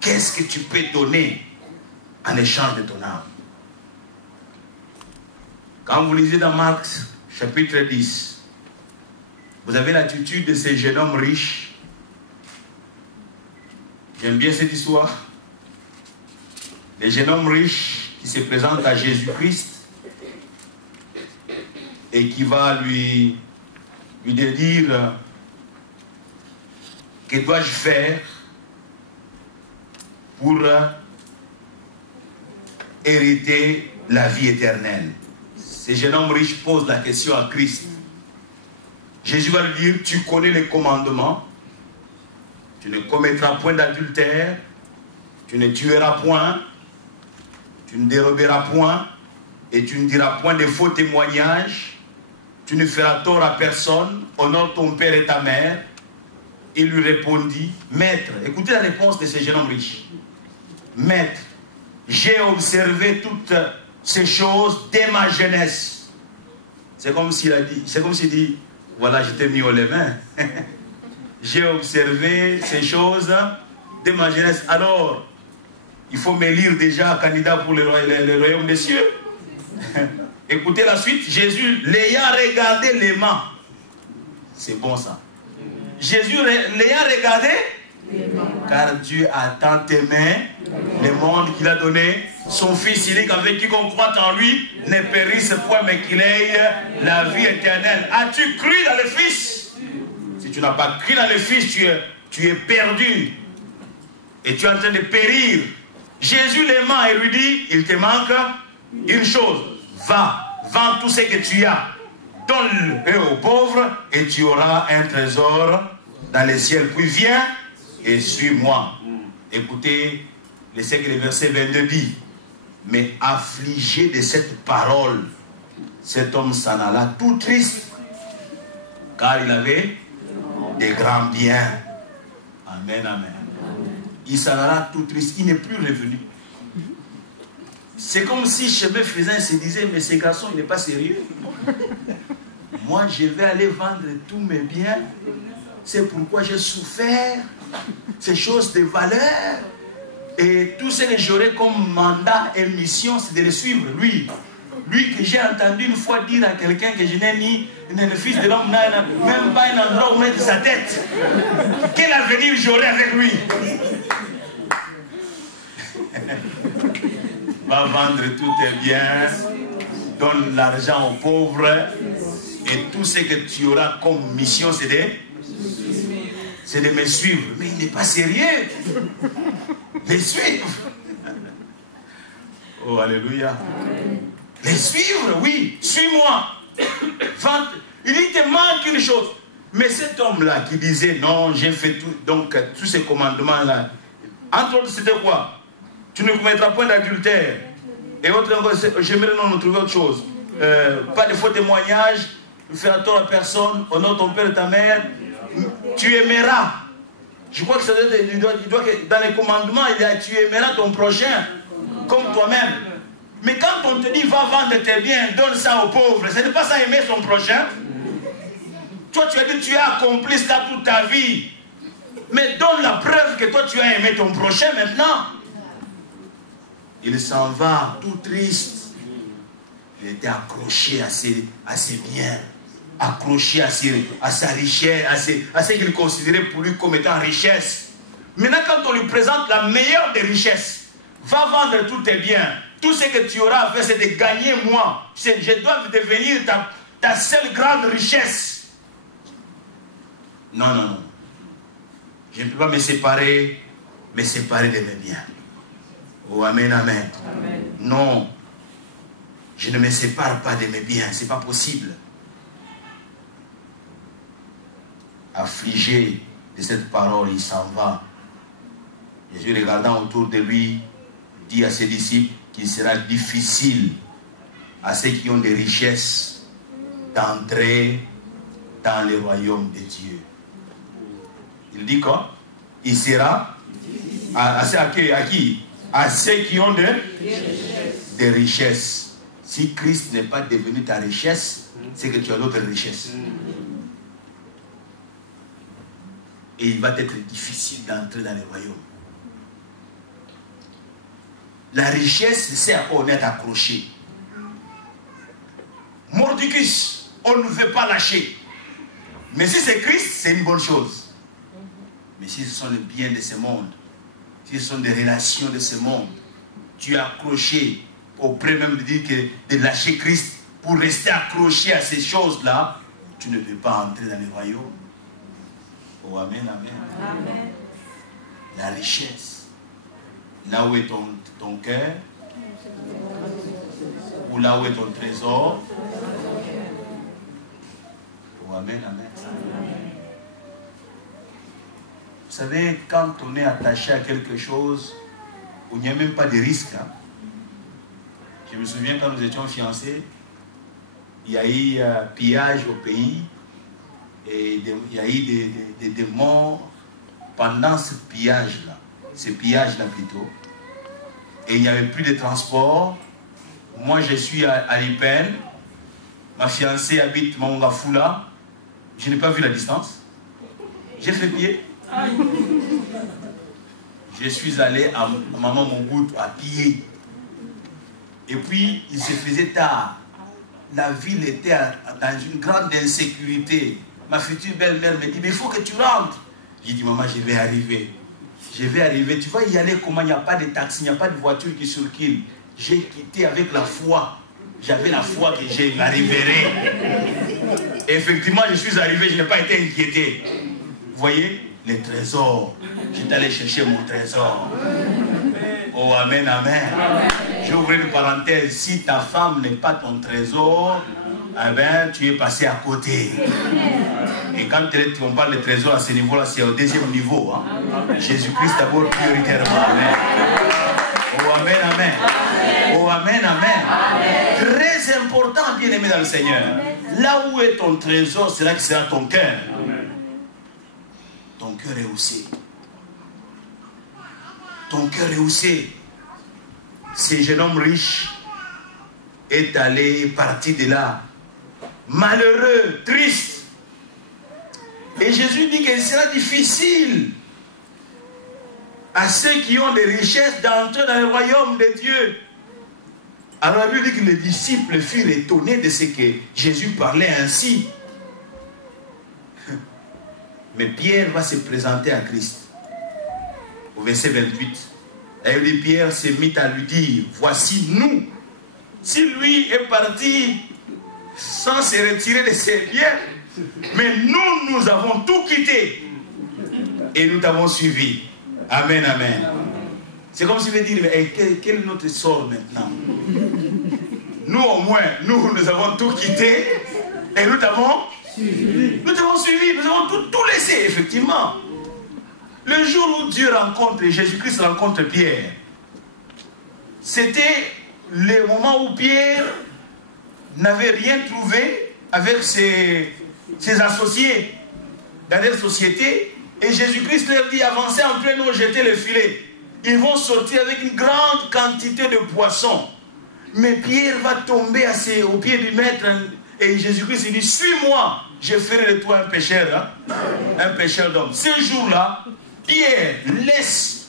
Qu'est-ce que tu peux donner en échange de ton âme? Quand vous lisez dans Marc chapitre 10, vous avez l'attitude de ces jeunes hommes riches. J'aime bien cette histoire. Les jeunes hommes riches qui se présentent à Jésus-Christ et qui va lui dire: que dois-je faire pour hériter la vie éternelle? Ces jeunes hommes riches posent la question à Christ. Jésus va lui dire: tu connais les commandements. Tu ne commettras point d'adultère. tu ne tueras point, tu ne déroberas point, et tu ne diras point de faux témoignages, tu ne feras tort à personne, honore ton père et ta mère. Il lui répondit, Maître, écoutez la réponse de ce jeune homme riche. Maître, j'ai observé toutes ces choses dès ma jeunesse. C'est comme s'il a dit, c'est comme s'il dit, voilà, je t'ai mis aux les mains. J'ai observé ces choses dès ma jeunesse. Alors, il faut me lire déjà candidat pour le royaume des cieux. Écoutez la suite. Jésus l'ayant regardé les mains. C'est bon ça. Jésus l'ayant regardé, car Dieu a tant aimé le monde qu'il a donné son Fils unique, avec quiconque croit en lui ne périsse point, mais qu'il ait la vie éternelle. As-tu cru dans le Fils? Si tu n'as pas cru dans le Fils, tu es perdu et tu es en train de périr. Jésus l'aimant et lui dit, il te manque une chose, va, vends tout ce que tu as, donne-le aux pauvres et tu auras un trésor dans les ciels. Puis viens et suis-moi. Écoutez ce que le verset 22 dit. Mais affligé de cette parole, cet homme s'en alla tout triste, car il avait des grands biens. Amen, amen. Il s'en alla tout triste, il n'est plus revenu. C'est comme si chemin faisant, il se disait, mais ce garçon, il n'est pas sérieux. Moi, je vais aller vendre tous mes biens. C'est pourquoi j'ai souffert ces choses de valeur. Et tout ce que j'aurais comme mandat et mission, c'est de le suivre, lui. Lui que j'ai entendu une fois dire à quelqu'un que je n'ai ni le Fils de l'homme, même pas un endroit où mettre sa tête. Quel avenir j'aurai avec lui? Va vendre tous tes biens, donne l'argent aux pauvres, et tout ce que tu auras comme mission, c'est de me suivre. Mais il n'est pas sérieux. Les suivre. Oh, alléluia. Les suivre, oui. Suis-moi. Il dit, il te manque une chose. Mais cet homme-là qui disait, non, j'ai fait tout, donc tous ces commandements-là, entre autres, c'était quoi? Tu ne commettras point d'adultère. Et autre encore, j'aimerais nous trouver autre chose. Pas de faux témoignages, ne feras tort à personne, honore ton père et ta mère. Tu aimeras. Je crois que ça doit dans les commandements, il y a tu aimeras ton prochain comme toi-même. Mais quand on te dit va vendre tes biens, donne ça aux pauvres, ce n'est pas ça aimer son prochain. Toi tu as dit tu as accompli ça toute ta vie. Mais donne la preuve que toi tu as aimé ton prochain maintenant. Il s'en va tout triste. Il était accroché à ses biens, accroché à sa richesse, à ce qu'il considérait pour lui comme étant richesse. Maintenant, quand on lui présente la meilleure des richesses, va vendre tous tes biens. Tout ce que tu auras à faire, c'est de gagner moi. Je dois devenir ta seule grande richesse. Non, non, non. Je ne peux pas me séparer de mes biens. Oh, amen, amen. Amen. Non. Je ne me sépare pas de mes biens. Ce n'est pas possible. Affligé de cette parole, il s'en va. Jésus, regardant autour de lui, dit à ses disciples qu'il sera difficile à ceux qui ont des richesses d'entrer dans le royaume de Dieu. Il dit quoi? Il sera à qui? À ceux qui ont des richesses. Si Christ n'est pas devenu ta richesse, c'est que tu as d'autres richesses. Et il va être difficile d'entrer dans le royaume. La richesse, c'est à quoi on est accroché. Mordicus, on ne veut pas lâcher. Mais si c'est Christ, c'est une bonne chose. Mais si ce sont les biens de ce monde, si ce sont des relations de ce monde, tu es accroché au près même de dire que de lâcher Christ pour rester accroché à ces choses-là, tu ne peux pas entrer dans le royaume. Oh, amen, amen. Amen. La richesse. Là où est ton cœur, ou là où est ton trésor. Oh, amen, amen. Vous savez, quand on est attaché à quelque chose, où il n'y a même pas de risque. Hein. Je me souviens quand nous étions fiancés, il y a eu pillage au pays et il y a eu des morts pendant ce pillage-là. Ce pillage-là plutôt. Et il n'y avait plus de transport. Moi, je suis à Lipen. Ma fiancée habite Mangafula. Je n'ai pas vu la distance. J'ai fait pied. Je suis allé à Maman Mongout à pied. Et puis, il se faisait tard. La ville était dans une grande insécurité. Ma future belle-mère me dit, mais il faut que tu rentres. J'ai dit, maman, je vais arriver. Je vais arriver. Tu vas y aller comment? Il n'y a pas de taxi, il n'y a pas de voiture qui circule. J'ai quitté avec la foi. J'avais la foi que j'arriverai. Effectivement, je suis arrivé, je n'ai pas été inquiété. Vous voyez, les trésors. J'étais allé chercher mon trésor. Oh, amen, amen. Je vais ouvrir une parenthèse. Si ta femme n'est pas ton trésor, eh ben, tu es passé à côté. Et quand on parle de trésor à ce niveau-là, c'est au deuxième niveau. Hein. Jésus-Christ d'abord prioritairement. Amen. Oh, amen, amen. Oh, amen, amen. Très important, bien aimé dans le Seigneur. Là où est ton trésor, c'est là que sera ton cœur. Ton cœur est haussé. Ton cœur est haussé. Ce jeune homme riche est parti de là. Malheureux, triste. Et Jésus dit qu'il sera difficile à ceux qui ont des richesses d'entrer dans le royaume de Dieu. Alors la Bible dit que les disciples furent étonnés de ce que Jésus parlait ainsi. Mais Pierre va se présenter à Christ. Au verset 28. Et Pierre s'est mis à lui dire, voici nous. Si lui est parti sans se retirer de ses biens, mais nous avons tout quitté et nous t'avons suivi. Amen, amen. C'est comme si je veux dire, mais quel est notre sort maintenant? Nous au moins, nous avons tout quitté et nous t'avons suivi. Nous t'avons suivi, nous avons tout laissé, effectivement. Le jour où Dieu rencontre, Jésus-Christ rencontre Pierre, c'était le moment où Pierre n'avait rien trouvé avec ses associés dans leur société. Et Jésus-Christ leur dit, avancez en pleine eau, jetez le filet. Ils vont sortir avec une grande quantité de poissons. Mais Pierre va tomber au pied du maître. Et Jésus-Christ dit, suis-moi, je ferai de toi un pécheur. Hein? Un pécheur d'hommes. Ce jour-là, Pierre laisse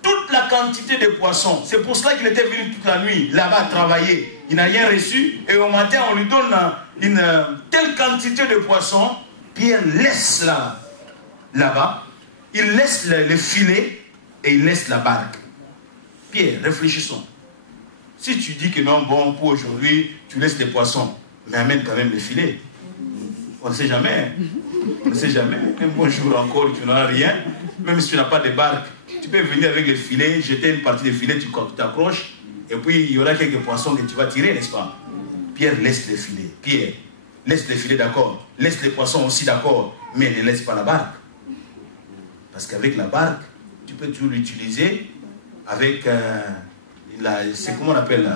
toute la quantité de poissons. C'est pour cela qu'il était venu toute la nuit là-bas travailler. Il n'a rien reçu. Et au matin, on lui donne une telle quantité de poissons. Pierre laisse là-bas. Il laisse le filet et il laisse la barque. Pierre, réfléchissons. Si tu dis que non, bon, pour aujourd'hui, tu laisses les poissons, mais amène quand même le filet. On ne sait jamais. On ne sait jamais. Un bon jour encore, tu n'auras rien. Même si tu n'as pas de barque, tu peux venir avec le filet, jeter une partie du filet, tu t'accroches, et puis il y aura quelques poissons que tu vas tirer, n'est-ce pas? Pierre laisse le filet. Pierre, laisse le filet, d'accord. Laisse les poissons aussi, d'accord. Mais ne laisse pas la barque. Parce qu'avec la barque, tu peux toujours l'utiliser avec, c'est comment on appelle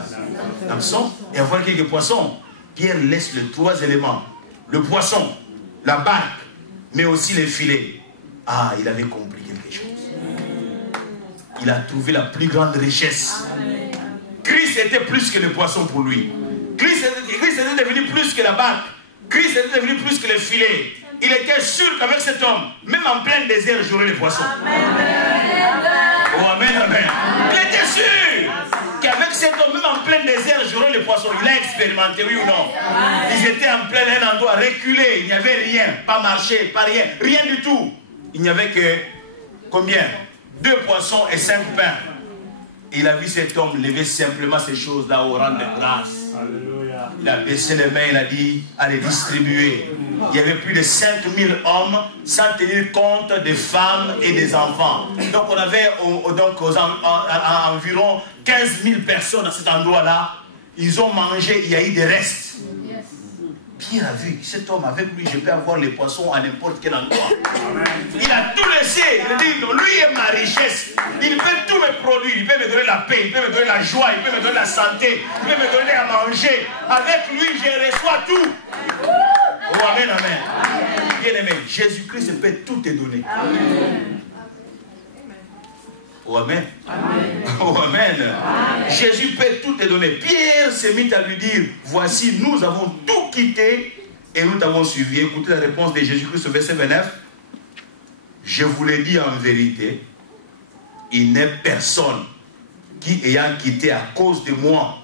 l'hameçon, et avoir quelques poissons. Pierre laisse les trois éléments. Le poisson, la barque, mais aussi les filets. Ah, il avait compris quelque chose. Il a trouvé la plus grande richesse. Christ était plus que le poisson pour lui. Christ était devenu plus que la barque. Christ était devenu plus que le filet. Il était sûr qu'avec cet homme, même en plein désert, j'aurais les poissons. Oh, amen, amen. Il était sûr qu'avec cet homme, même en plein désert, j'aurais les poissons. Il a expérimenté, oui ou non? Ils étaient en plein un endroit reculé. Il n'y avait rien. Pas marché, pas rien. Rien du tout. Il n'y avait que combien? 2 poissons et 5 pains. Et il a vu cet homme lever simplement ces choses-là au rang de grâce. Alléluia. Il a baissé les mains, il a dit, allez distribuer. Il y avait plus de 5000 hommes, sans tenir compte des femmes et des enfants. Donc on avait environ 15 000 personnes à cet endroit-là. Ils ont mangé, il y a eu des restes. Pierre a vu, cet homme avec lui, je peux avoir les poissons à n'importe quel endroit. Il a tout laissé. Il a dit, lui est ma richesse. Il peut tout me produire. Il peut me donner la paix, il peut me donner la joie, il peut me donner la santé, il peut me donner à manger. Avec lui, je reçois tout. Oh, amen, amen. Bien aimé, Jésus-Christ peut tout te donner. Oh, amen. Oh, amen. Jésus peut tout te donner. Pierre s'est mis à lui dire, voici, nous avons tout quitté et nous t'avons suivi. Écoutez la réponse de Jésus-Christ au verset 29. Je vous l'ai dit en vérité, il n'est personne qui, ayant quitté à cause de moi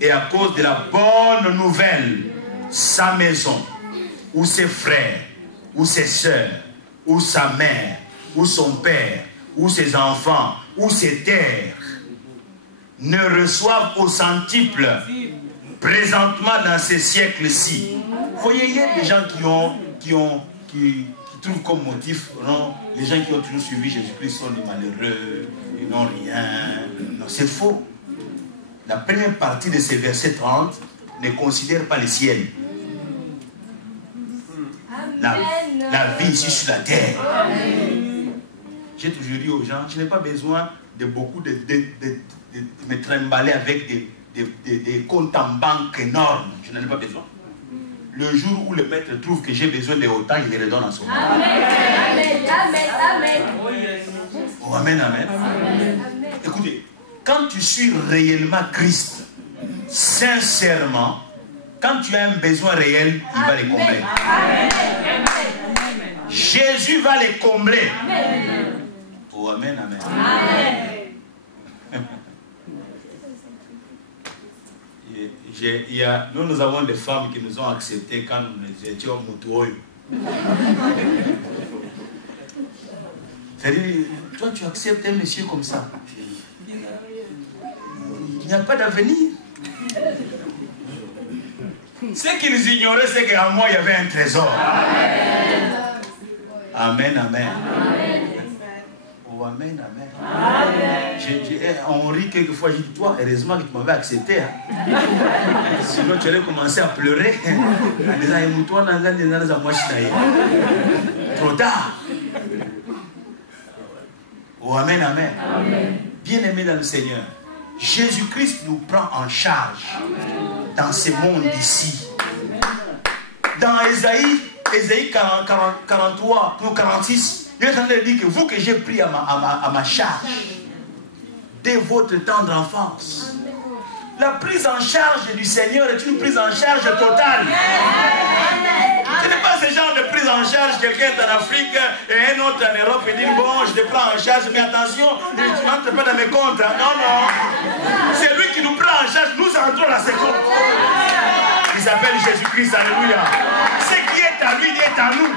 et à cause de la bonne nouvelle, sa maison, ou ses frères, ou ses soeurs, ou sa mère, ou son père, ou ses enfants, ou ses terres, ne reçoivent au centuple présentement dans ces siècles-ci. Vous voyez, il y a des gens qui trouvent comme motif, non, les gens qui ont toujours suivi Jésus-Christ sont des malheureux, ils n'ont rien. Non, c'est faux. La première partie de ces versets 30 ne considère pas le ciel. La vie ici sur la terre. J'ai toujours dit aux gens, je n'ai pas besoin de beaucoup de me trimballer avec des comptes en banque énormes. Je n'en ai pas besoin. Le jour où le maître trouve que j'ai besoin de autant, il me le donne en son nom. Amen, amen, amen. Oh, amen, amen. Écoutez, quand tu suis réellement Christ, sincèrement, quand tu as un besoin réel, il va les combler. Jésus va les combler. Oh, amen, amen. Nous avons des femmes qui nous ont acceptés quand nous étions Moutouoyo. C'est-à-dire, toi tu acceptes un monsieur comme ça. Il n'y a pas d'avenir. Ce qu'ils ignoraient, c'est qu'en moi il y avait un trésor. Amen, amen. Oh, amen, amen. On rit quelquefois, je dis, toi, heureusement que tu m'avais accepté. Hein. Sinon, tu allais commencer à pleurer. Trop tard. Oh, amen, amen. Bien-aimé dans le Seigneur, Jésus-Christ nous prend en charge dans ce monde ici. Dans Ésaïe 43 ou 46, il est en train de dire que vous que j'ai pris à ma charge dès votre tendre enfance. La prise en charge du Seigneur est une prise en charge totale. Ce n'est pas ce genre de prise en charge, quelqu'un est en Afrique et un autre en Europe et dit bon, je te prends en charge, mais attention, tu n'entres pas dans mes comptes. Hein. Non, non. C'est lui qui nous prend en charge, nous entrons dans ses comptes. Il s'appelle Jésus-Christ, alléluia. Ce qui est à lui est à nous.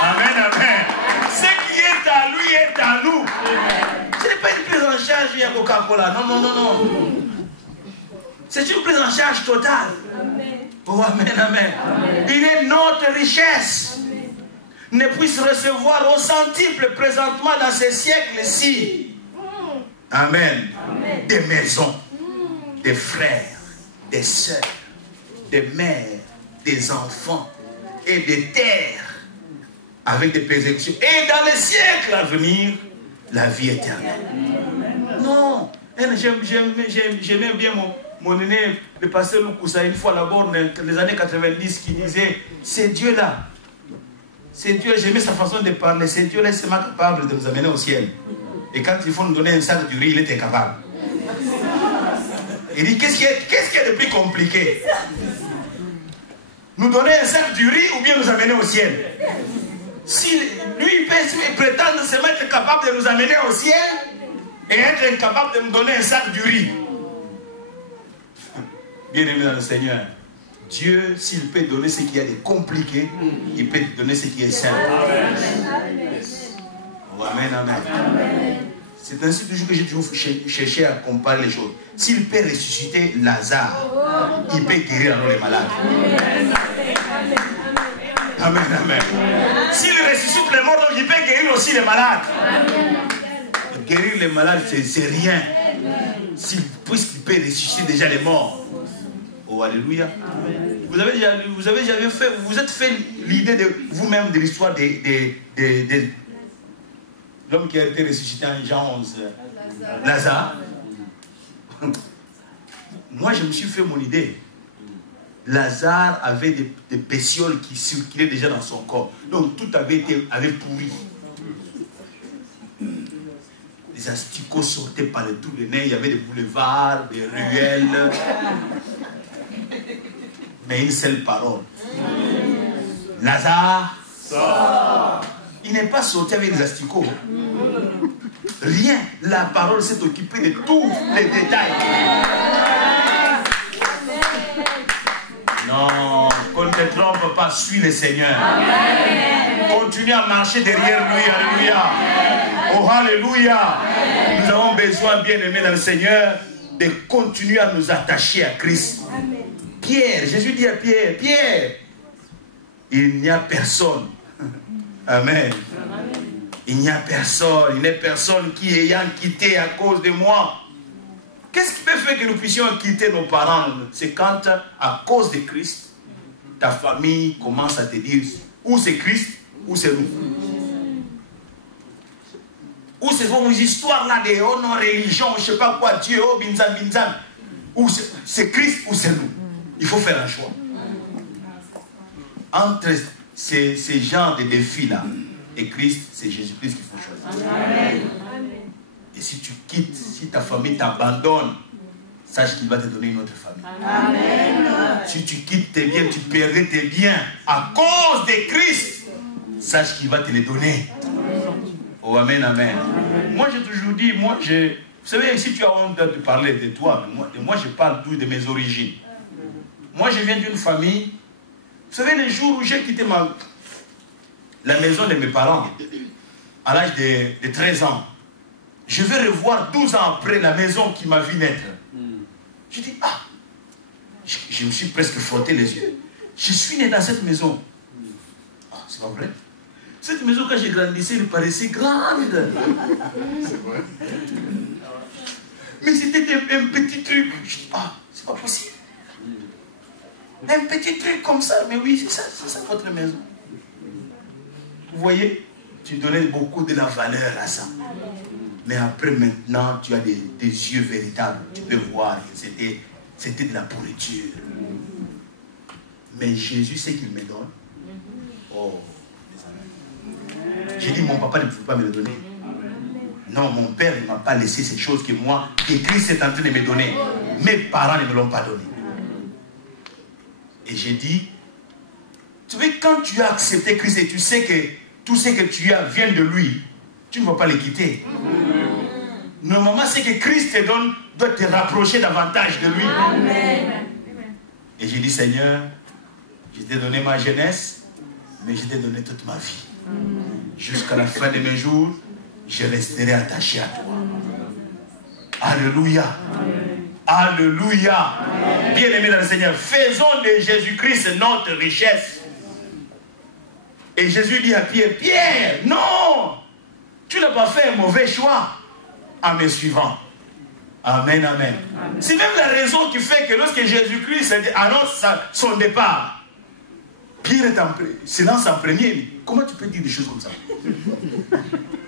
Amen, amen. Ce qui est à lui est à nous. Ce n'est pas une prise en charge via Coca-Cola. Non, non, non, non. C'est une prise en charge totale. Oh, amen, amen. Il est notre richesse. Ne puisse recevoir au centuple présentement dans ces siècles-ci. Amen. Des maisons, des frères, des sœurs, des mères, des enfants et des terres avec des persécutions. Et dans les siècles à venir, la vie éternelle. Non. J'aimais bien mon aîné, le pasteur Loukoussa, une fois là-bas, dans les années 90, qui disait, c'est Dieu là. C'est Dieu, j'aimais sa façon de parler. C'est Dieu là, c'est capable de nous amener au ciel. Et quand il faut nous donner un sac de riz, il était capable. Il dit, qu'est-ce qui est de plus compliqué? Nous donner un sac de riz ou bien nous amener au ciel? Si lui, il peut prétendre se mettre capable de nous amener au ciel et être incapable de nous donner un sac de riz. Bien-aimé dans le Seigneur, Dieu, s'il peut donner ce qu'il y a de compliqué, il peut donner ce qui est simple. Oh, amen, amen. C'est ainsi toujours que j'ai toujours cherché à comparer les choses. S'il peut ressusciter Lazare, il peut guérir alors les malades. Amen, amen. S'il ressuscite les morts, il peut guérir aussi les malades. Guérir les malades, c'est rien. Puisqu'il peut ressusciter déjà les morts. Oh, Oh, alléluia. Vous avez déjà fait, vous êtes fait l'idée de vous-même de l'histoire de l'homme qui a été ressuscité en Jean 11, Lazare. Moi, je me suis fait mon idée. Lazare avait des bestioles qui circulaient déjà dans son corps. Donc tout avait pourri. Les asticots sortaient par le tout le nez. Il y avait des boulevards, des ruelles. Mais une seule parole. Lazare sort. Il n'est pas sorti avec des asticots. Rien. La parole s'est occupée de tous les détails. Non, qu'on ne te trompe pas, suis le Seigneur. Amen. Continue à marcher derrière lui, alléluia. Oh, alléluia. Nous avons besoin, bien-aimés dans le Seigneur, de continuer à nous attacher à Christ. Amen. Pierre, Jésus dit à Pierre, Pierre, il n'y a personne. Amen. Il n'y a personne qui ayant quitté à cause de moi. Qu'est-ce qui peut faire que nous puissions quitter nos parents? C'est quand, à cause de Christ, ta famille commence à te dire ou c'est Christ, ou c'est nous. Ou c'est vos histoires là de oh non, religion, je ne sais pas quoi, Dieu, oh binzan, binzan. Ou c'est Christ, ou c'est nous. Il faut faire un choix. Entre ces genres de défis-là et Christ, c'est Jésus-Christ qu'il faut choisir. Amen. Et si tu quittes, si ta famille t'abandonne, sache qu'il va te donner une autre famille. Amen. Si tu quittes tes biens, tu perdrais tes biens à cause de Christ, sache qu'il va te les donner. Oh, amen, amen. Moi, j'ai toujours dit, vous savez, si tu as honte de parler de toi, moi je parle de mes origines. Moi, je viens d'une famille. Vous savez, les jours où j'ai quitté la maison de mes parents, à l'âge de 13 ans, je vais revoir 12 ans après la maison qui m'a vu naître. Je dis, ah, je me suis presque frotté les yeux. Je suis né dans cette maison. Ah, c'est pas vrai. Cette maison, quand j'ai grandissé, elle paraissait grande. C'est vrai. Mais c'était un petit truc. Je dis, ah, c'est pas possible. Un petit truc comme ça. Mais oui, c'est ça votre maison. Vous voyez, tu donnais beaucoup de la valeur à ça. Mais après, maintenant, tu as des yeux véritables. Tu peux voir que c'était de la pourriture. Mais Jésus sait qu'il me donne. Oh, j'ai dit, mon papa ne pouvait pas me le donner. Non, mon père ne m'a pas laissé ces choses que moi, que Christ est en train de me donner. Mes parents ne me l'ont pas donné. Et j'ai dit, tu vois, quand tu as accepté Christ et tu sais que tout ce que tu as vient de lui, tu ne vas pas le quitter. Normalement, c'est que Christ te donne, doit te rapprocher davantage de lui. Amen. Et j'ai dit, Seigneur, je t'ai donné ma jeunesse, mais je t'ai donné toute ma vie. Jusqu'à la fin de mes jours, je resterai attaché à toi. Alléluia. Alléluia. Bien-aimés dans le Seigneur, faisons de Jésus-Christ notre richesse. Et Jésus dit à Pierre, Pierre, non, tu n'as pas fait un mauvais choix en me suivant. Amen, amen. C'est même la raison qui fait que lorsque Jésus-Christ annonce son départ, Pierre se lance en premier. Comment tu peux dire des choses comme ça?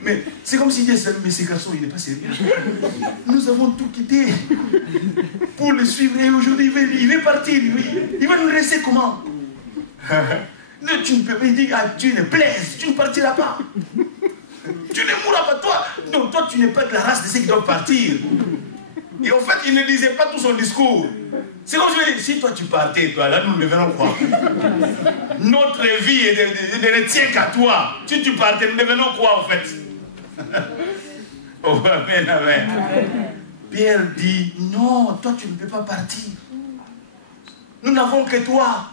Mais c'est comme si Dieu mais ce garçon, il n'est pas sérieux. Nous avons tout quitté pour le suivre. Et aujourd'hui, il va partir. Il va nous laisser comment? Tu ne peux pas dire, ah, Dieu ne plaise, tu ne partiras pas. Tu ne mourras pas, toi. Non, toi, tu n'es pas de la race de ceux qui doivent partir. Et en fait, il ne disait pas tout son discours. C'est comme si toi tu partais, toi, là, nous devenons quoi? Notre vie ne tient qu'à toi. Si tu partais, nous devenons quoi, en fait? Oh, amen, amen. Pierre dit, non, toi, tu ne peux pas partir. Nous n'avons que toi.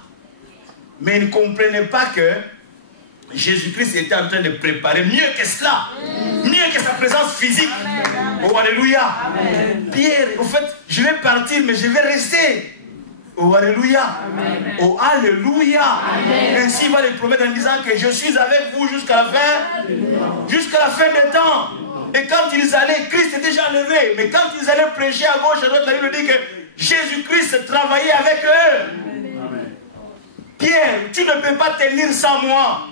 Mais il ne comprenait pas que Jésus-Christ était en train de préparer mieux que cela. Mieux que sa présence physique. Oh, alléluia. Amen. Pierre, en fait, je vais partir, mais je vais rester. Oh, alléluia. Amen. Oh, alléluia. Amen. Ainsi, il va les promettre en disant que je suis avec vous jusqu'à la fin. Jusqu'à la fin des temps. Et quand ils allaient, Christ était déjà levé. Mais quand ils allaient prêcher à gauche, à droite, la Bible dit que Jésus-Christ travaillait avec eux. Pierre, tu ne peux pas tenir sans moi.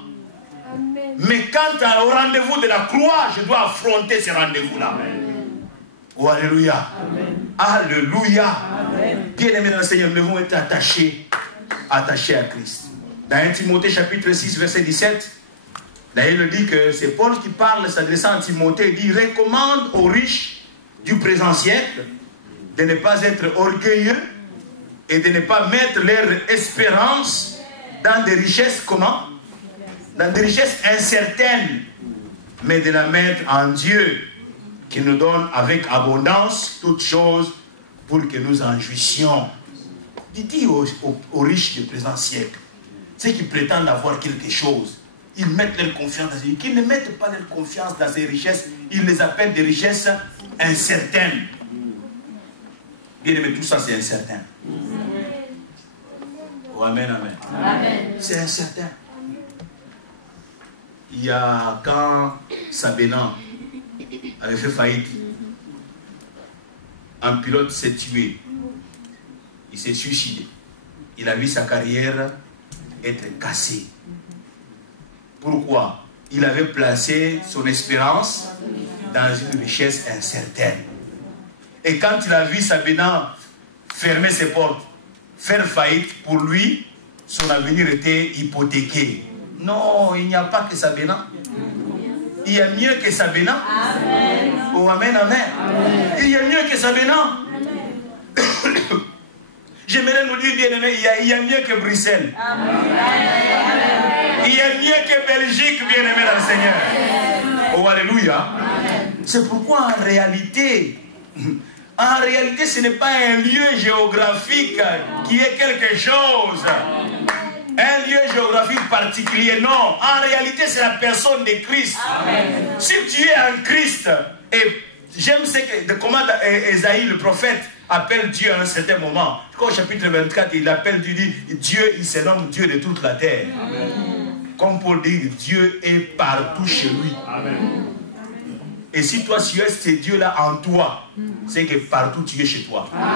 Mais quant au rendez-vous de la croix, je dois affronter ce rendez-vous-là. Oh, alléluia. Alléluia. Bien-aimés dans le Seigneur, nous devons être attachés à Christ. Dans 1 Timothée chapitre 6, verset 17, là il dit que c'est Paul qui parle, s'adressant à Timothée, il dit, recommande aux riches du présent siècle de ne pas être orgueilleux et de ne pas mettre leur espérance dans des richesses, comment? Dans des richesses incertaines, mais de la mettre en Dieu, qui nous donne avec abondance toutes choses pour que nous en jouissions. Dis aux riches du présent siècle, ceux qui prétendent avoir quelque chose, ils mettent leur confiance dans ces richesses. Qu'ils ne mettent pas leur confiance dans ces richesses, ils les appellent des richesses incertaines. Bien aimé, tout ça c'est incertain. Oh, amen, amen. C'est incertain. Il y a quand Sabénan avait fait faillite, un pilote s'est tué. Il s'est suicidé. Il a vu sa carrière être cassée. Pourquoi? Il avait placé son espérance dans une richesse incertaine. Et quand il a vu Sabénan fermer ses portes, faire faillite, pour lui, son avenir était hypothéqué. Non, il n'y a pas que Sabénan. Il y a mieux que Sabénan. Oh, amen, amen. Il y a mieux que Sabénan. J'aimerais nous dire, bien aimé, il y a mieux que Bruxelles. Il y a mieux que Belgique, bien aimé dans le Seigneur. Oh, alléluia. C'est pourquoi en réalité, ce n'est pas un lieu géographique qui est quelque chose. Un lieu géographique particulier, non. En réalité, c'est la personne de Christ. Amen. Si tu es en Christ, et j'aime comment Ésaïe, le prophète, appelle Dieu à un certain moment. Au chapitre 24, il appelle Dieu, il se nomme Dieu de toute la terre. Amen. Comme Paul dit, Dieu est partout chez lui. Amen. Et si toi, tu es ce Dieu-là en toi, c'est que partout tu es chez toi. Amen.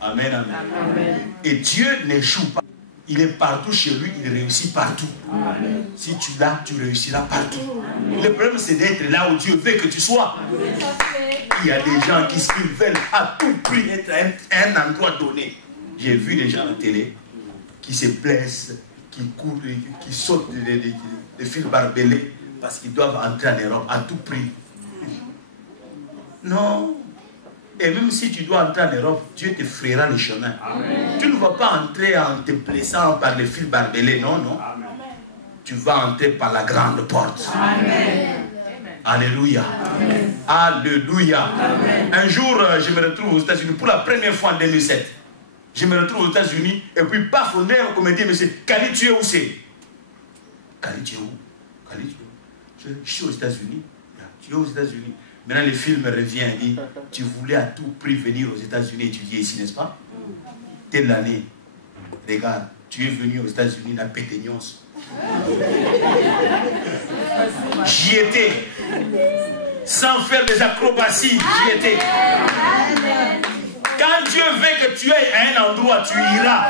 Amen, amen. Amen. Et Dieu n'échoue pas. Il est partout chez lui, il réussit partout. Amen. Si tu l'as, tu réussiras partout. Amen. Le problème, c'est d'être là où Dieu veut que tu sois. Amen. Il y a des gens qui veulent à tout prix être à un endroit donné. J'ai vu des gens à la télé qui se blessent, qui courent, qui sautent des fils barbelés parce qu'ils doivent entrer en Europe à tout prix. Non. Et même si tu dois entrer en Europe, Dieu te frayera le chemin. Amen. Tu ne vas pas entrer en te blessant par les fils barbelés, non, non. Amen. Tu vas entrer par la grande porte. Amen. Alléluia. Amen. Alléluia. Amen. Un jour, je me retrouve aux États-Unis pour la première fois en 2007. Je me retrouve aux États-Unis et puis paf, on est un comédien, monsieur, Kali, tu es où c'est? Kali, tu es où? Kali, tu es où? Je suis aux États-Unis. Tu es aux États-Unis. Maintenant, le film revient et dit, tu voulais à tout prix venir aux États-Unis étudier ici, n'est-ce pas? Telle année, regarde, tu es venu aux États-Unis à Péténions. J'y étais. Sans faire des acrobaties, j'y étais. Quand Dieu veut que tu ailles à un endroit, tu iras.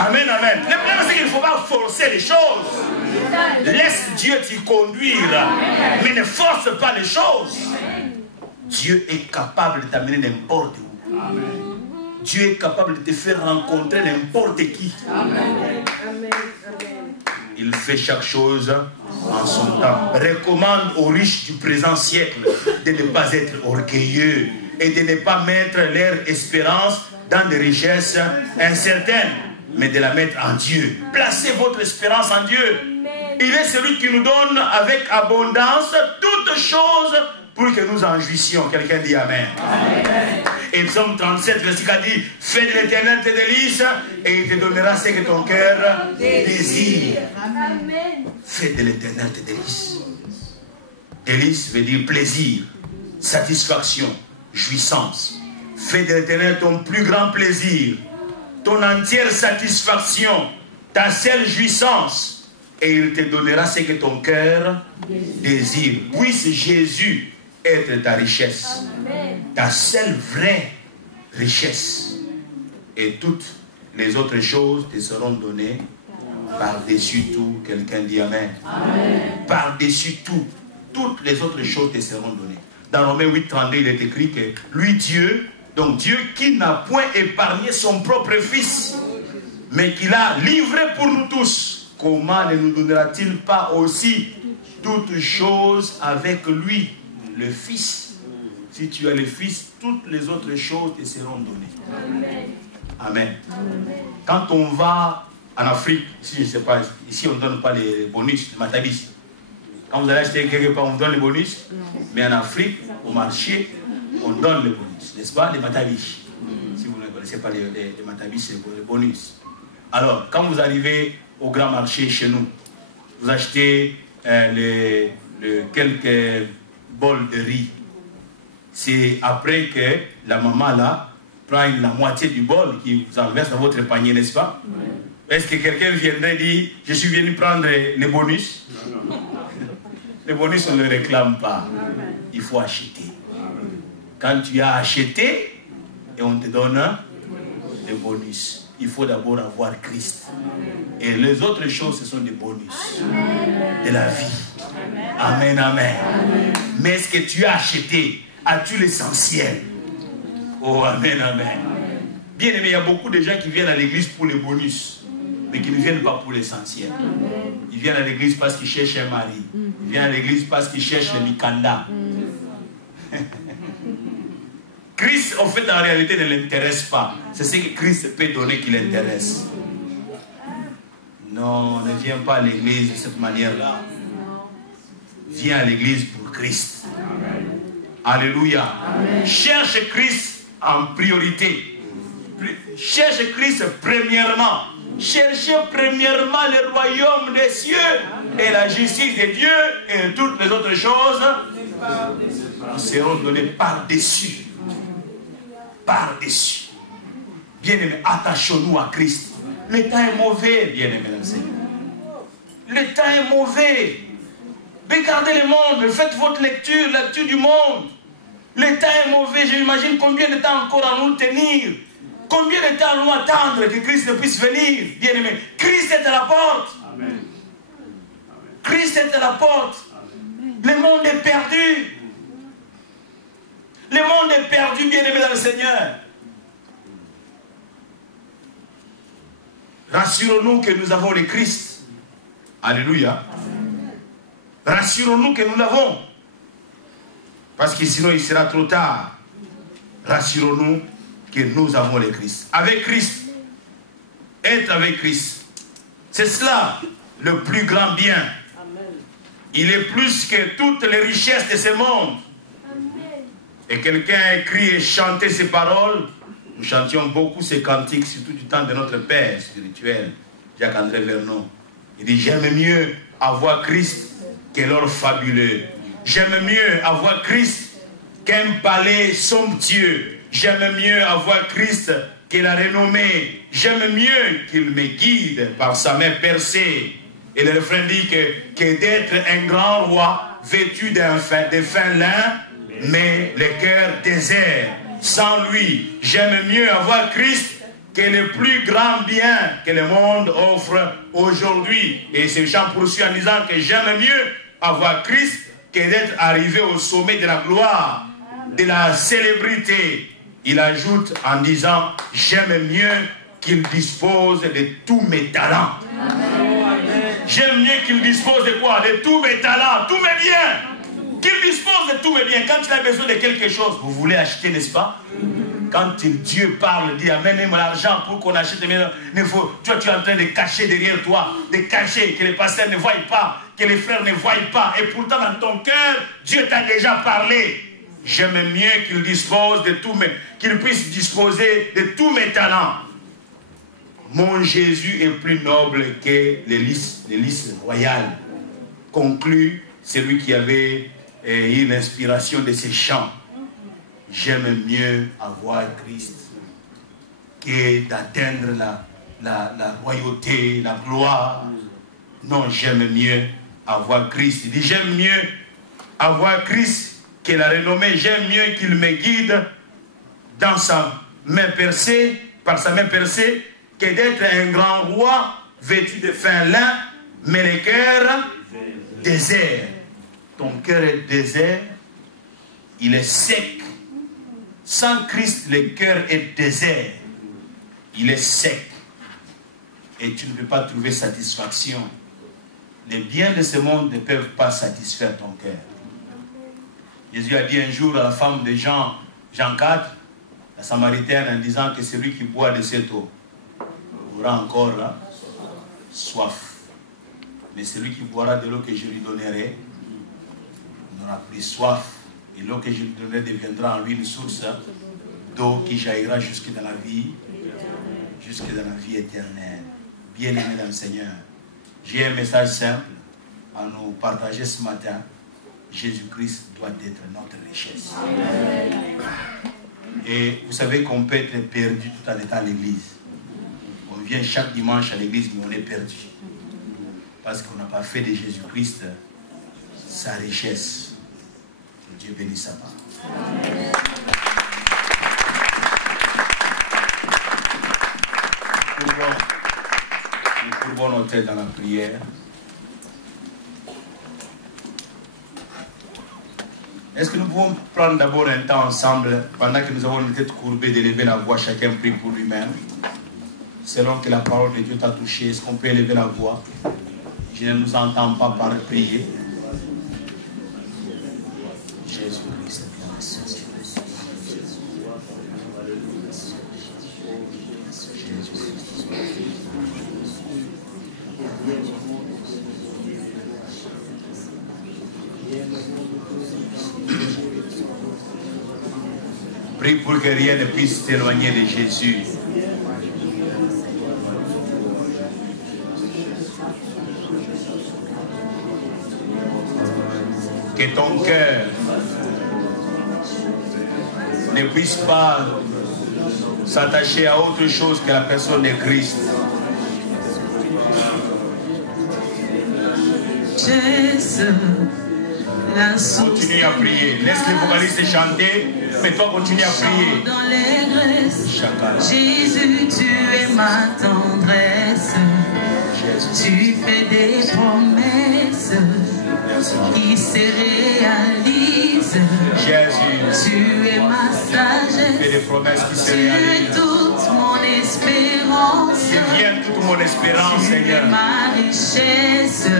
Amen, amen. Le problème, c'est qu'il ne faut pas forcer les choses. Laisse Dieu t'y conduire, mais ne force pas les choses. Dieu est capable de t'amener n'importe où. Dieu est capable de te faire rencontrer n'importe qui. Il fait chaque chose en son temps. Recommande aux riches du présent siècle de ne pas être orgueilleux et de ne pas mettre leur espérance dans des richesses incertaines, mais de la mettre en Dieu. Placez votre espérance en Dieu. Il est celui qui nous donne avec abondance toutes choses pour que nous en jouissions. Quelqu'un dit Amen. Amen. Et Psaume 37, verset 4 dit, fais de l'Éternel tes délices et il te donnera ce que ton cœur désire. Amen. Fais de l'Éternel tes délices. Délice veut dire plaisir, satisfaction, jouissance. Fais de l'Éternel ton plus grand plaisir, ton entière satisfaction, ta seule jouissance, et il te donnera ce que ton cœur désire. Puisse Jésus être ta richesse. Amen. Ta seule vraie richesse. Et toutes les autres choses te seront données par-dessus tout. Quelqu'un dit Amen. Amen. Par-dessus tout. Toutes les autres choses te seront données. Dans Romains 8, 32, il est écrit que lui, Dieu, donc Dieu qui n'a point épargné son propre Fils, mais qui l'a livré pour nous tous, comment ne nous donnera-t-il pas aussi toutes choses avec lui, le Fils? Si tu as le Fils, toutes les autres choses te seront données. Amen. Amen. Quand on va en Afrique, ici, je ne sais pas, ici on ne donne pas les bonus, les matabis. Quand vous allez acheter quelque part, on vous donne les bonus. Mais en Afrique, au marché, on donne les bonus. N'est-ce pas? Les matabis. Si vous ne connaissez pas les matabis, c'est les bonus. Alors, quand vous arrivez au grand marché chez nous, vous achetez quelques bols de riz. C'est après que la maman là prend la moitié du bol qui vous en verse dans votre panier, n'est-ce pas? Est-ce que quelqu'un viendrait dire, je suis venu prendre les bonus? Les bonus, on ne les réclame pas. Il faut acheter. Quand tu as acheté, et on te donne des bonus. Il faut d'abord avoir Christ. Et les autres choses, ce sont des bonus de la vie. Amen, amen. Mais est-ce que tu as acheté? As-tu l'essentiel? Oh, amen, amen. Bien aimé, il y a beaucoup de gens qui viennent à l'église pour les bonus, mais qui ne viennent pas pour l'essentiel. Ils viennent à l'église parce qu'ils cherchent un mari. Ils viennent à l'église parce qu'ils cherchent le mikanda. Christ, en fait, en réalité, ne l'intéresse pas. C'est ce que Christ peut donner qui l'intéresse. Non, ne viens pas à l'église de cette manière-là. Viens à l'église pour Christ. Alléluia. Amen. Cherche Christ en priorité. Cherche Christ premièrement. Cherchez premièrement le royaume des cieux et la justice de Dieu, et toutes les autres choses seront données par-dessus. Par-dessus. Bien-aimés, attachons-nous à Christ. Le temps est mauvais, bien-aimés, le temps est mauvais. Regardez le monde, faites votre lecture du monde. Le temps est mauvais, j'imagine combien de temps encore à nous tenir. Combien de temps allons-nous attendre que Christ ne puisse venir? Bien-aimé, Christ est à la porte. Amen. Christ est à la porte. Amen. Le monde est perdu. Le monde est perdu, bien-aimé dans le Seigneur. Rassurons-nous que nous avons le Christ. Alléluia. Rassurons-nous que nous l'avons. Parce que sinon il sera trop tard. Rassurons-nous que nous avons le Christ. Avec Christ, être avec Christ, c'est cela le plus grand bien. Amen. Il est plus que toutes les richesses de ce monde. Amen. Et quelqu'un a écrit et chanté ces paroles. Nous chantions beaucoup ces cantiques, surtout du temps de notre Père spirituel, Jacques-André Vernon. Il dit, j'aime mieux avoir Christ que l'or fabuleux. J'aime mieux avoir Christ qu'un palais somptueux. J'aime mieux avoir Christ que la renommée. J'aime mieux qu'il me guide par sa main percée. Et le refrain dit que d'être un grand roi vêtu de fin lin, mais le cœur désert. Sans lui, j'aime mieux avoir Christ que le plus grand bien que le monde offre aujourd'hui. Et ce chant poursuit en disant que j'aime mieux avoir Christ que d'être arrivé au sommet de la gloire, de la célébrité. Il ajoute en disant, j'aime mieux qu'il dispose de tous mes talents. J'aime mieux qu'il dispose de quoi? De tous mes talents, tous mes biens. Qu'il dispose de tous mes biens. Quand il a besoin de quelque chose, vous voulez acheter, n'est-ce pas? Quand Dieu parle, dit, amène-moi l'argent pour qu'on achète. Tu es en train de cacher derrière toi, de cacher, que les pasteurs ne voient pas, que les frères ne voient pas. Et pourtant, dans ton cœur, Dieu t'a déjà parlé. J'aime mieux qu'il dispose de qu'il puisse disposer de tous mes talents. Mon Jésus est plus noble que les lys royales. Conclut celui qui avait eu l'inspiration de ces chants. J'aime mieux avoir Christ que d'atteindre la royauté, la gloire. Non, j'aime mieux avoir Christ. Il dit, j'aime mieux avoir Christ que la renommée. J'aime mieux qu'il me guide dans sa main percée, par sa main percée, que d'être un grand roi vêtu de fin lin, mais le cœur désert. Ton cœur est désert, il est sec. Sans Christ, le cœur est désert, il est sec. Et tu ne peux pas trouver satisfaction. Les biens de ce monde ne peuvent pas satisfaire ton cœur. Jésus a dit un jour à la femme de Jean 4, la Samaritaine, en disant que celui qui boit de cette eau aura encore soif. Mais celui qui boira de l'eau que je lui donnerai n'aura plus soif. Et l'eau que je lui donnerai deviendra en lui une source d'eau qui jaillira jusque dans la vie éternelle. Bien-aimés dans le Seigneur, j'ai un message simple à nous partager ce matin. Jésus-Christ doit être notre richesse. Et vous savez qu'on peut être perdu tout en étant à l'église. On vient chaque dimanche à l'église, mais on est perdu. Parce qu'on n'a pas fait de Jésus-Christ sa richesse. Que Dieu bénisse sa part. Nous courbons nos têtes dans la prière. Est-ce que nous pouvons prendre d'abord un temps ensemble, pendant que nous avons une tête courbée, d'élever la voix, chacun prie pour lui-même, selon que la parole de Dieu t'a touché? Est-ce qu'on peut élever la voix? Je ne nous entends pas par prier. Jésus-Christ. Prie pour que rien ne puisse t'éloigner de Jésus. Que ton cœur ne puisse pas s'attacher à autre chose que la personne de Christ. Continue à prier. Laisse les vocalistes chanter, mais toi continue à prier. Jésus, tu es ma tendresse. Tu fais des promesses qui se réalisent. Jésus, tu es ma sagesse. Tu fais des promesses qui se réalisent. Tu es toute mon espérance. Deviens toute mon espérance, Seigneur.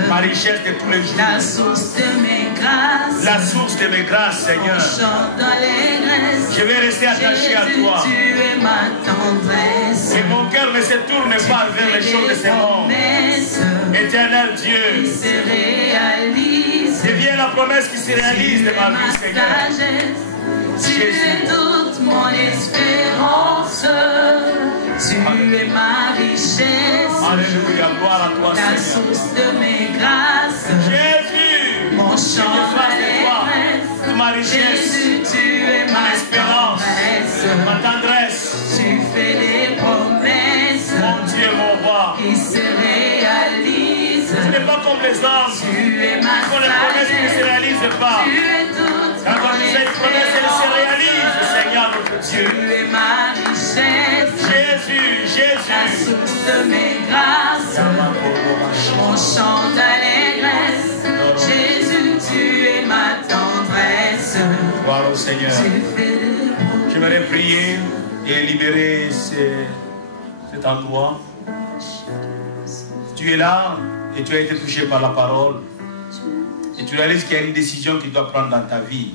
Ma richesse de tous les jours. La source de mes grâces. La source de mes grâces, Seigneur. Je vais rester attaché à toi. Tu es ma tendresse. Et mon cœur ne se tourne pas vers les choses de ce monde. Éternel Dieu, deviens la promesse qui se réalise de ma vie, Seigneur. Tu es toute mon espérance. Tu es ma richesse. Alléluia, gloire à toi, Seigneur. La source de mes grâces. Jésus, mon chant d'allégresse. Ma richesse. Jésus, tu es ma espérance. Ma tendresse. Tu fais des promesses. Mon Dieu, mon roi. Qui se réalisent. Tu n'es pas comme les hommes. Tu es ma sagesse. Les promesses qui ne se réalisent pas. Tu es toute quand on fait une promesse, elle se réalise, Seigneur notre Dieu. Tu es ma richesse. Jésus. La source de mes grâces. Mon chant d'allégresse. Jésus, tu es ma tendresse. Gloire au Seigneur. J'aimerais prier et libérer cet endroit. Tu es là et tu as été touché par la parole. Et tu réalises qu'il y a une décision que tu dois prendre dans ta vie.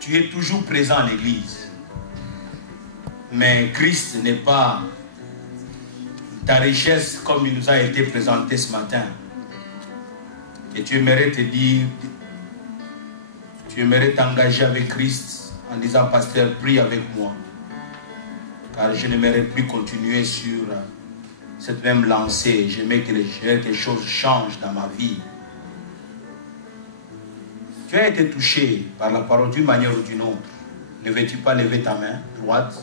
Tu es toujours présent à l'église. Mais Christ n'est pas ta richesse comme il nous a été présenté ce matin. Et tu aimerais te dire, tu aimerais t'engager avec Christ en disant, pasteur, prie avec moi. Car je n'aimerais plus continuer sur cette même lancée. J'aimerais que les choses changent dans ma vie. Tu as été touché par la parole d'une manière ou d'une autre. Ne veux-tu pas lever ta main droite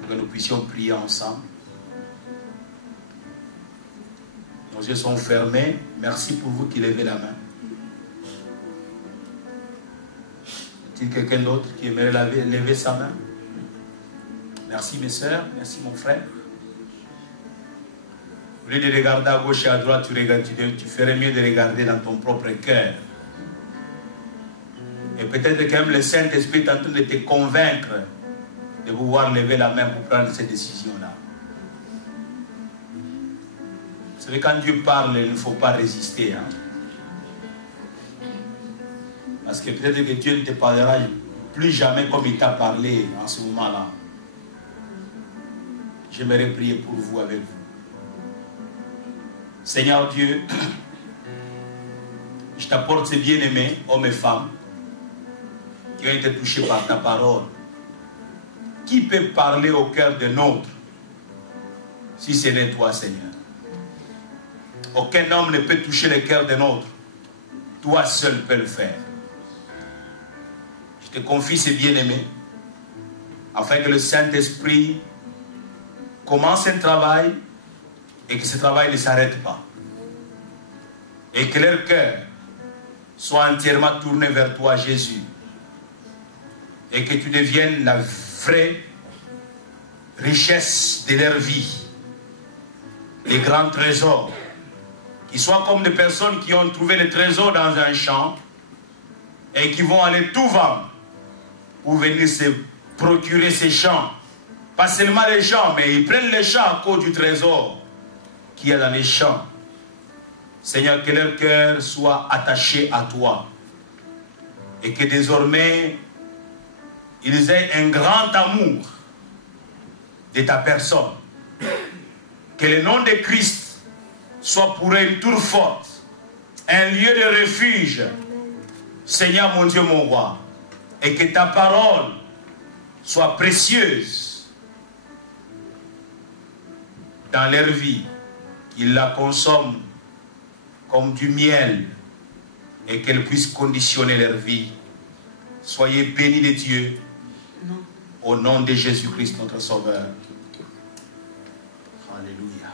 pour que nous puissions prier ensemble? Nos yeux sont fermés. Merci pour vous qui levez la main. a-t-il quelqu'un d'autre qui aimerait lever sa main? Merci mes soeurs, merci mon frère. Au lieu de regarder à gauche et à droite, tu ferais mieux de regarder dans ton propre cœur. Et peut-être que même le Saint-Esprit est en train de te convaincre de pouvoir lever la main pour prendre cette décision-là. Vous savez, quand Dieu parle, il ne faut pas résister. Hein? Parce que peut-être que Dieu ne te parlera plus jamais comme il t'a parlé en ce moment-là. J'aimerais prier pour vous, avec vous. Seigneur Dieu, je t'apporte ces bien-aimés, hommes et femmes, qui ont été touchés par ta parole. Qui peut parler au cœur d'un autre si ce n'est toi, Seigneur? Aucun homme ne peut toucher le cœur d'un autre. Toi seul peux le faire. Je te confie ces bien-aimés, afin que le Saint-Esprit commence un travail et que ce travail ne s'arrête pas. Et que leur cœur soit entièrement tourné vers toi, Jésus. Et que tu deviennes la vraie richesse de leur vie. Les grands trésors. Qu'ils soient comme des personnes qui ont trouvé le trésor dans un champ et qui vont aller tout vendre pour venir se procurer ces champs. Pas seulement les champs, mais ils prennent les champs à cause du trésor qu'il y a dans les champs. Seigneur, que leur cœur soit attaché à toi. Et que désormais, ils aient un grand amour de ta personne. Que le nom de Christ soit pour eux une tour forte, un lieu de refuge. Seigneur mon Dieu, mon roi. Et que ta parole soit précieuse dans leur vie. Qu'ils la consomment comme du miel et qu'elle puisse conditionner leur vie. Soyez bénis de Dieu au nom de Jésus-Christ notre Sauveur. Alléluia.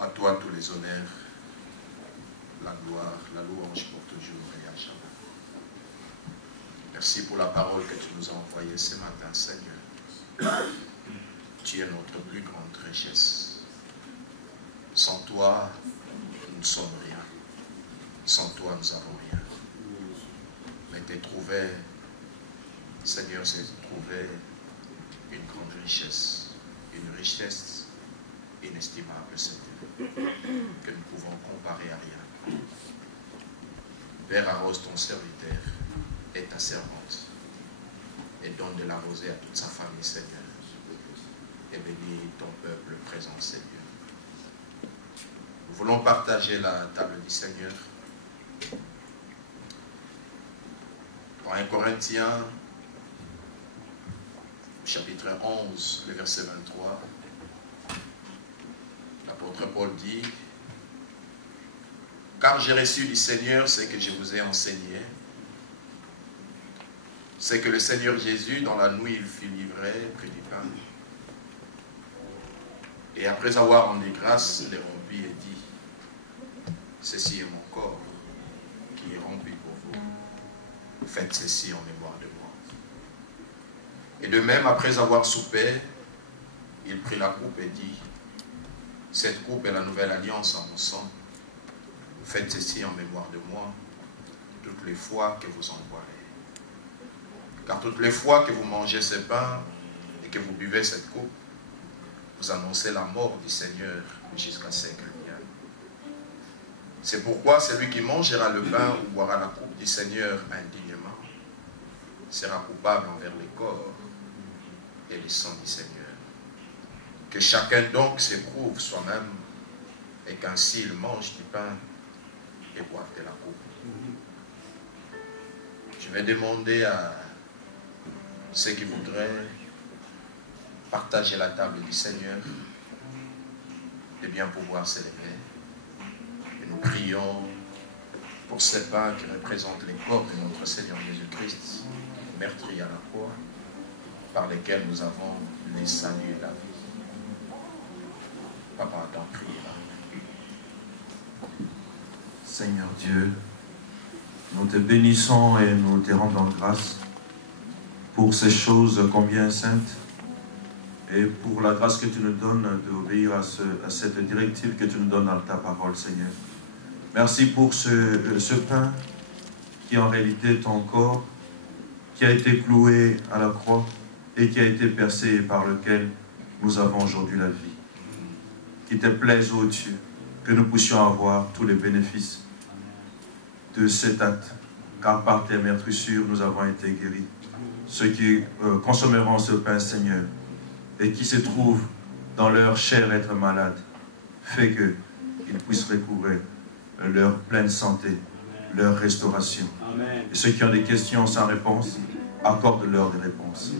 À toi tous les honneurs, la gloire, la louange pour toujours et à jamais. Merci pour la parole que tu nous as envoyée ce matin, Seigneur. Tu es notre plus grande richesse. Sans toi, nous ne sommes rien. Sans toi, nous n'avons rien. Mais te trouver, Seigneur, c'est trouver une grande richesse. Une richesse inestimable, Seigneur, que nous pouvons comparer à rien. Père, arrose ton serviteur et ta servante et donne de la rosée à toute sa famille, Seigneur, et bénis ton peuple présent, Seigneur. Nous voulons partager la table du Seigneur. Dans 1 Corinthiens, chapitre 11, le verset 23, l'apôtre Paul dit: car j'ai reçu du Seigneur ce que je vous ai enseigné, c'est que le Seigneur Jésus, dans la nuit, il fut livré, prit du pain, et après avoir rendu grâce, il les rompit et dit: ceci est mon corps qui est rompu pour vous, faites ceci en mémoire de moi. Et de même, après avoir soupé, il prit la coupe et dit: cette coupe est la nouvelle alliance en mon sang. Faites ceci en mémoire de moi, toutes les fois que vous en boirez. Car toutes les fois que vous mangez ce pain et que vous buvez cette coupe, vous annoncez la mort du Seigneur jusqu'à ce qu'il vienne. C'est pourquoi celui qui mangera le pain ou boira la coupe du Seigneur indignement sera coupable envers le corps et le sang du Seigneur. Que chacun donc s'éprouve soi-même et qu'ainsi il mange du pain et boive de la coupe. Je vais demander à ceux qui voudraient partager la table du Seigneur de bien pouvoir s'élever. Et nous prions pour ces pains qui représentent les corps de notre Seigneur Jésus-Christ, meurtri à la croix, par lesquels nous avons les saluts et la vie. Papa, t'en prie. Seigneur Dieu, nous te bénissons et nous te rendons grâce pour ces choses combien saintes et pour la grâce que tu nous donnes d'obéir à cette directive que tu nous donnes dans ta parole, Seigneur. Merci pour ce pain qui est en réalité ton corps, qui a été cloué à la croix et qui a été percé et par lequel nous avons aujourd'hui la vie. Qu'il te plaise, ô Dieu, que nous puissions avoir tous les bénéfices de cet acte, car par tes meurtrissures, nous avons été guéris. Ceux qui consommeront ce pain, Seigneur, et qui se trouvent dans leur chair être malades, fait qu'ils puissent recouvrer leur pleine santé, leur restauration. Amen. Et ceux qui ont des questions sans réponse, accorde-leur des réponses.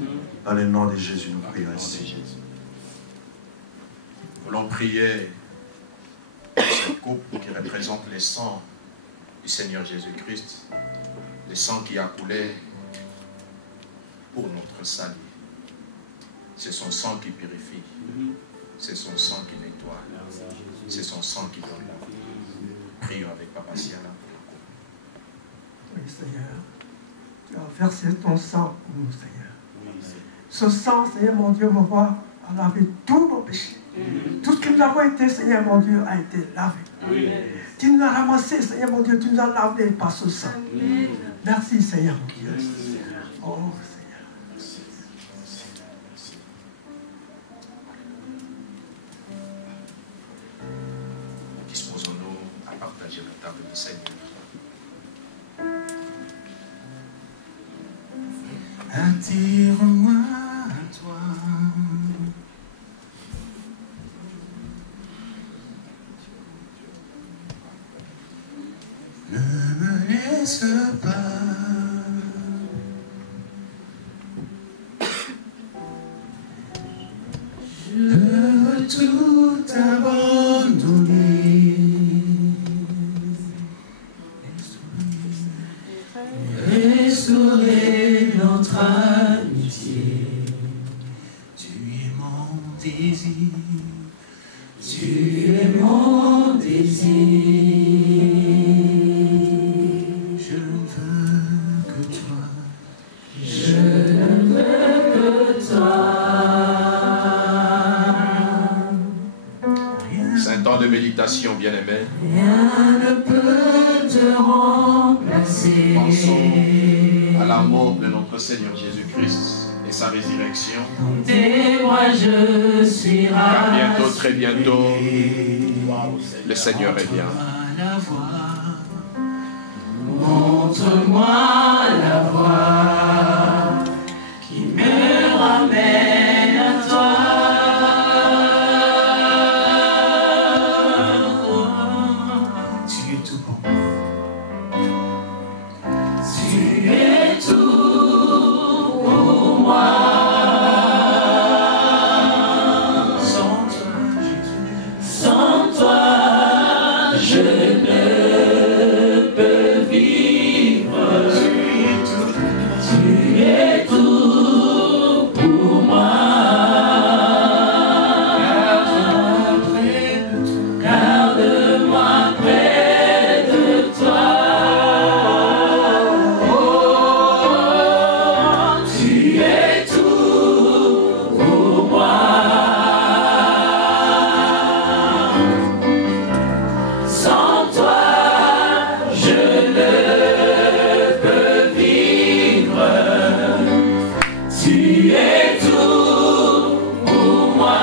Dans le nom de Jésus, nous prions ainsi. Nous voulons prier pour cette coupe qui représente le sang du Seigneur Jésus-Christ, le sang qui a coulé pour notre salut. C'est son sang qui purifie, c'est son sang qui nettoie, c'est son sang qui donne la vie. Prions avec Papa Siala pour la coupe. Oui, Seigneur, tu as versé ton sang pour nous, Seigneur. Ce sang, Seigneur mon Dieu, mon roi, a lavé tous nos péchés. Tout ce que nous avons été, Seigneur mon Dieu, a été lavé. Tu nous as ramassé, Seigneur mon Dieu, tu nous as lavé par ce sang. Merci, Seigneur mon Dieu. Oh, Seigneur. Disposons-nous à partager la table du Seigneur. Attire-moi à toi. Ne me laisse pas. Je veux tout abandonner. Restaurer notre amitié. Tu es mon désir. Tu es mon désir. Je ne veux que toi. Je ne veux que toi. C'est un temps de méditation, bien-aimé. Rien ne peut te remplacer. Pensons à la mort de notre Seigneur Jésus-Christ et sa résurrection. Et moi je suis Car bientôt, rassuré. très bientôt, le Seigneur revient. Montre-moi la voie qui me ramène à toi. Tu es tout pour moi. Tu es tout pour moi. Sans toi, Jésus, sans toi, je ne peux vivre. Tu es tout pour moi. Garde-moi près de toi. Oh, tu es tout pour moi. Sans toi, je ne peux vivre. Tu es tout pour moi.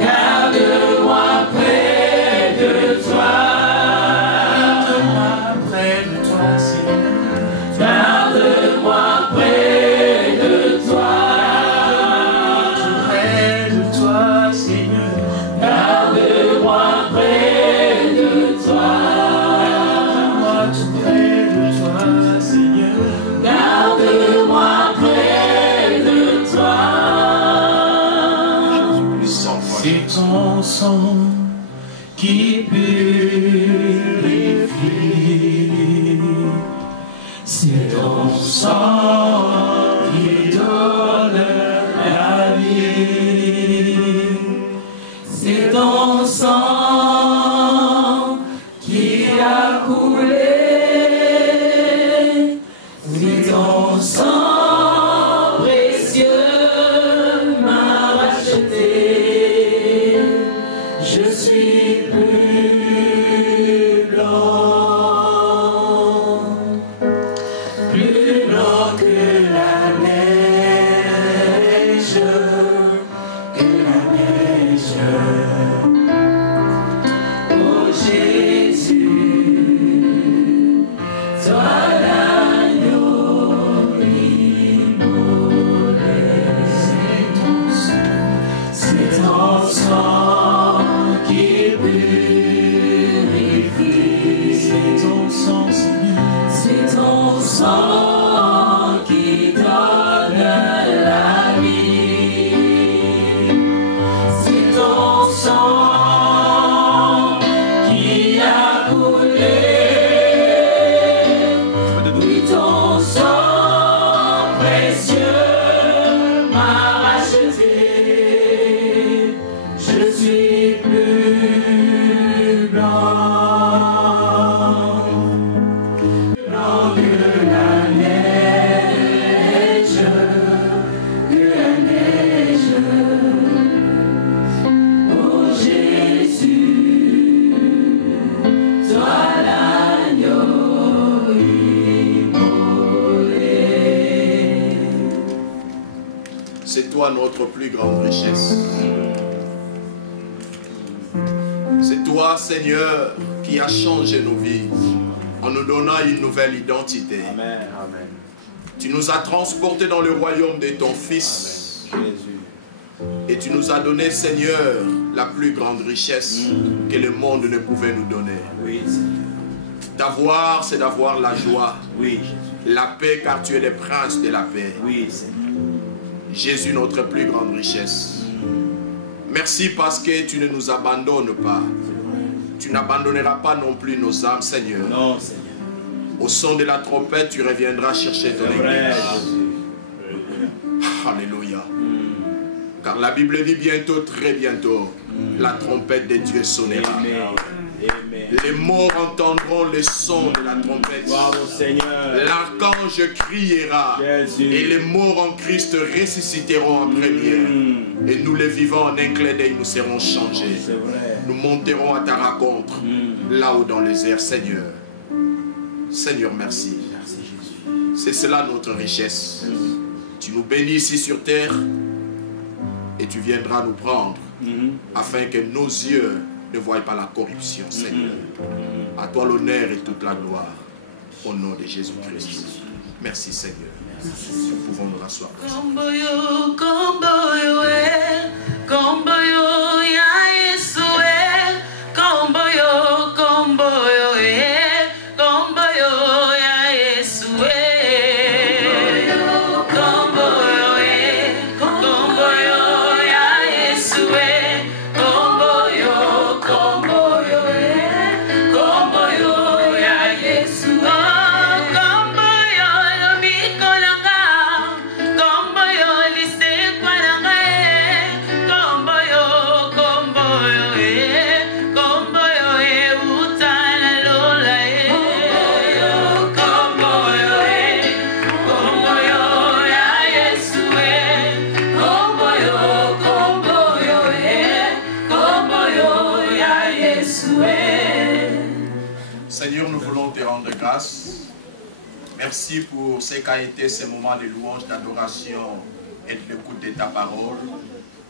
Garde-moi près de toi. Garde-moi près de toi, Seigneur. Garde-moi près de toi. Près de toi, Seigneur. Garde-moi près de toi. Garde-moi tout près de toi, Seigneur. Garde-moi près de toi. Sans foi, C'est ton sang qui purifie. C'est ton sang qui donne la vie. C'est ton sang qui a coulé. C'est ton sang précieux m'a racheté. Je suis plus blanc que la neige, Oh Jésus, toi l'agneau immolé, c'est ton sang qui purifie, c'est ton sang qui donne la vie, c'est ton sang qui a coulé, oui ton sang précieux m'a racheté, je suis plus blanc que la neige, Oh Jésus, toi l'agneau immolé. C'est toi notre plus grande richesse. C'est toi, Seigneur, qui a changé nos vies en nous donnant une nouvelle identité. Amen. Amen. Tu nous as transportés dans le royaume de ton Fils. Amen. Jésus. Et tu nous as donné, Seigneur, la plus grande richesse que le monde ne pouvait nous donner. Oui. D'avoir, c'est d'avoir la joie, Oui. la paix, car tu es le prince de la paix. Oui, Seigneur. Jésus, notre plus grande richesse. Merci parce que tu ne nous abandonnes pas. Tu n'abandonneras pas non plus nos âmes, Seigneur. Non, Seigneur. Au son de la trompette, tu reviendras chercher ton église. Alléluia. Car la Bible dit bientôt, très bientôt, la trompette de Dieu sonnera. Amen. Les morts entendront le son de la trompette. Bravo, Seigneur. L'archange criera. Jésus. Et les morts en Christ ressusciteront en première. Et nous les vivants en un clin d'œil, nous serons changés. C'est vrai. Nous monterons à ta rencontre, là-haut dans les airs, Seigneur. Seigneur, merci. Merci, Jésus. C'est cela notre richesse. Tu nous bénis ici sur terre et tu viendras nous prendre afin que nos yeux ne voient pas la corruption, Seigneur. À toi l'honneur et toute la gloire. Au nom de Jésus-Christ. Merci, Seigneur. Nous pouvons nous rasseoir. Seigneur, nous voulons te rendre grâce. Merci pour ce qu'a été ces moments de louange, d'adoration et de l'écoute de ta parole.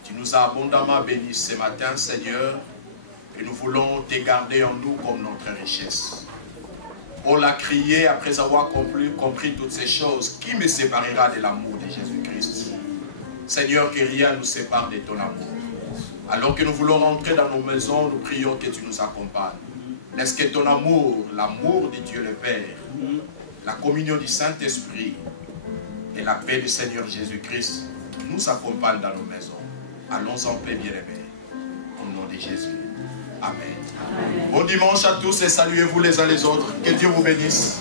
Tu nous as abondamment bénis ce matin, Seigneur, et nous voulons te garder en nous comme notre richesse. On l'a crié après avoir compris toutes ces choses. Qui me séparera de l'amour de Jésus-Christ? Seigneur, que rien ne nous sépare de ton amour. Alors que nous voulons rentrer dans nos maisons, nous prions que tu nous accompagnes. Laisse que ton amour, l'amour de Dieu le Père, la communion du Saint-Esprit et la paix du Seigneur Jésus-Christ nous accompagnent dans nos maisons. Allons en paix, bien-aimés. Au nom de Jésus. Amen. Bon dimanche à tous et saluez-vous les uns les autres. Que Dieu vous bénisse.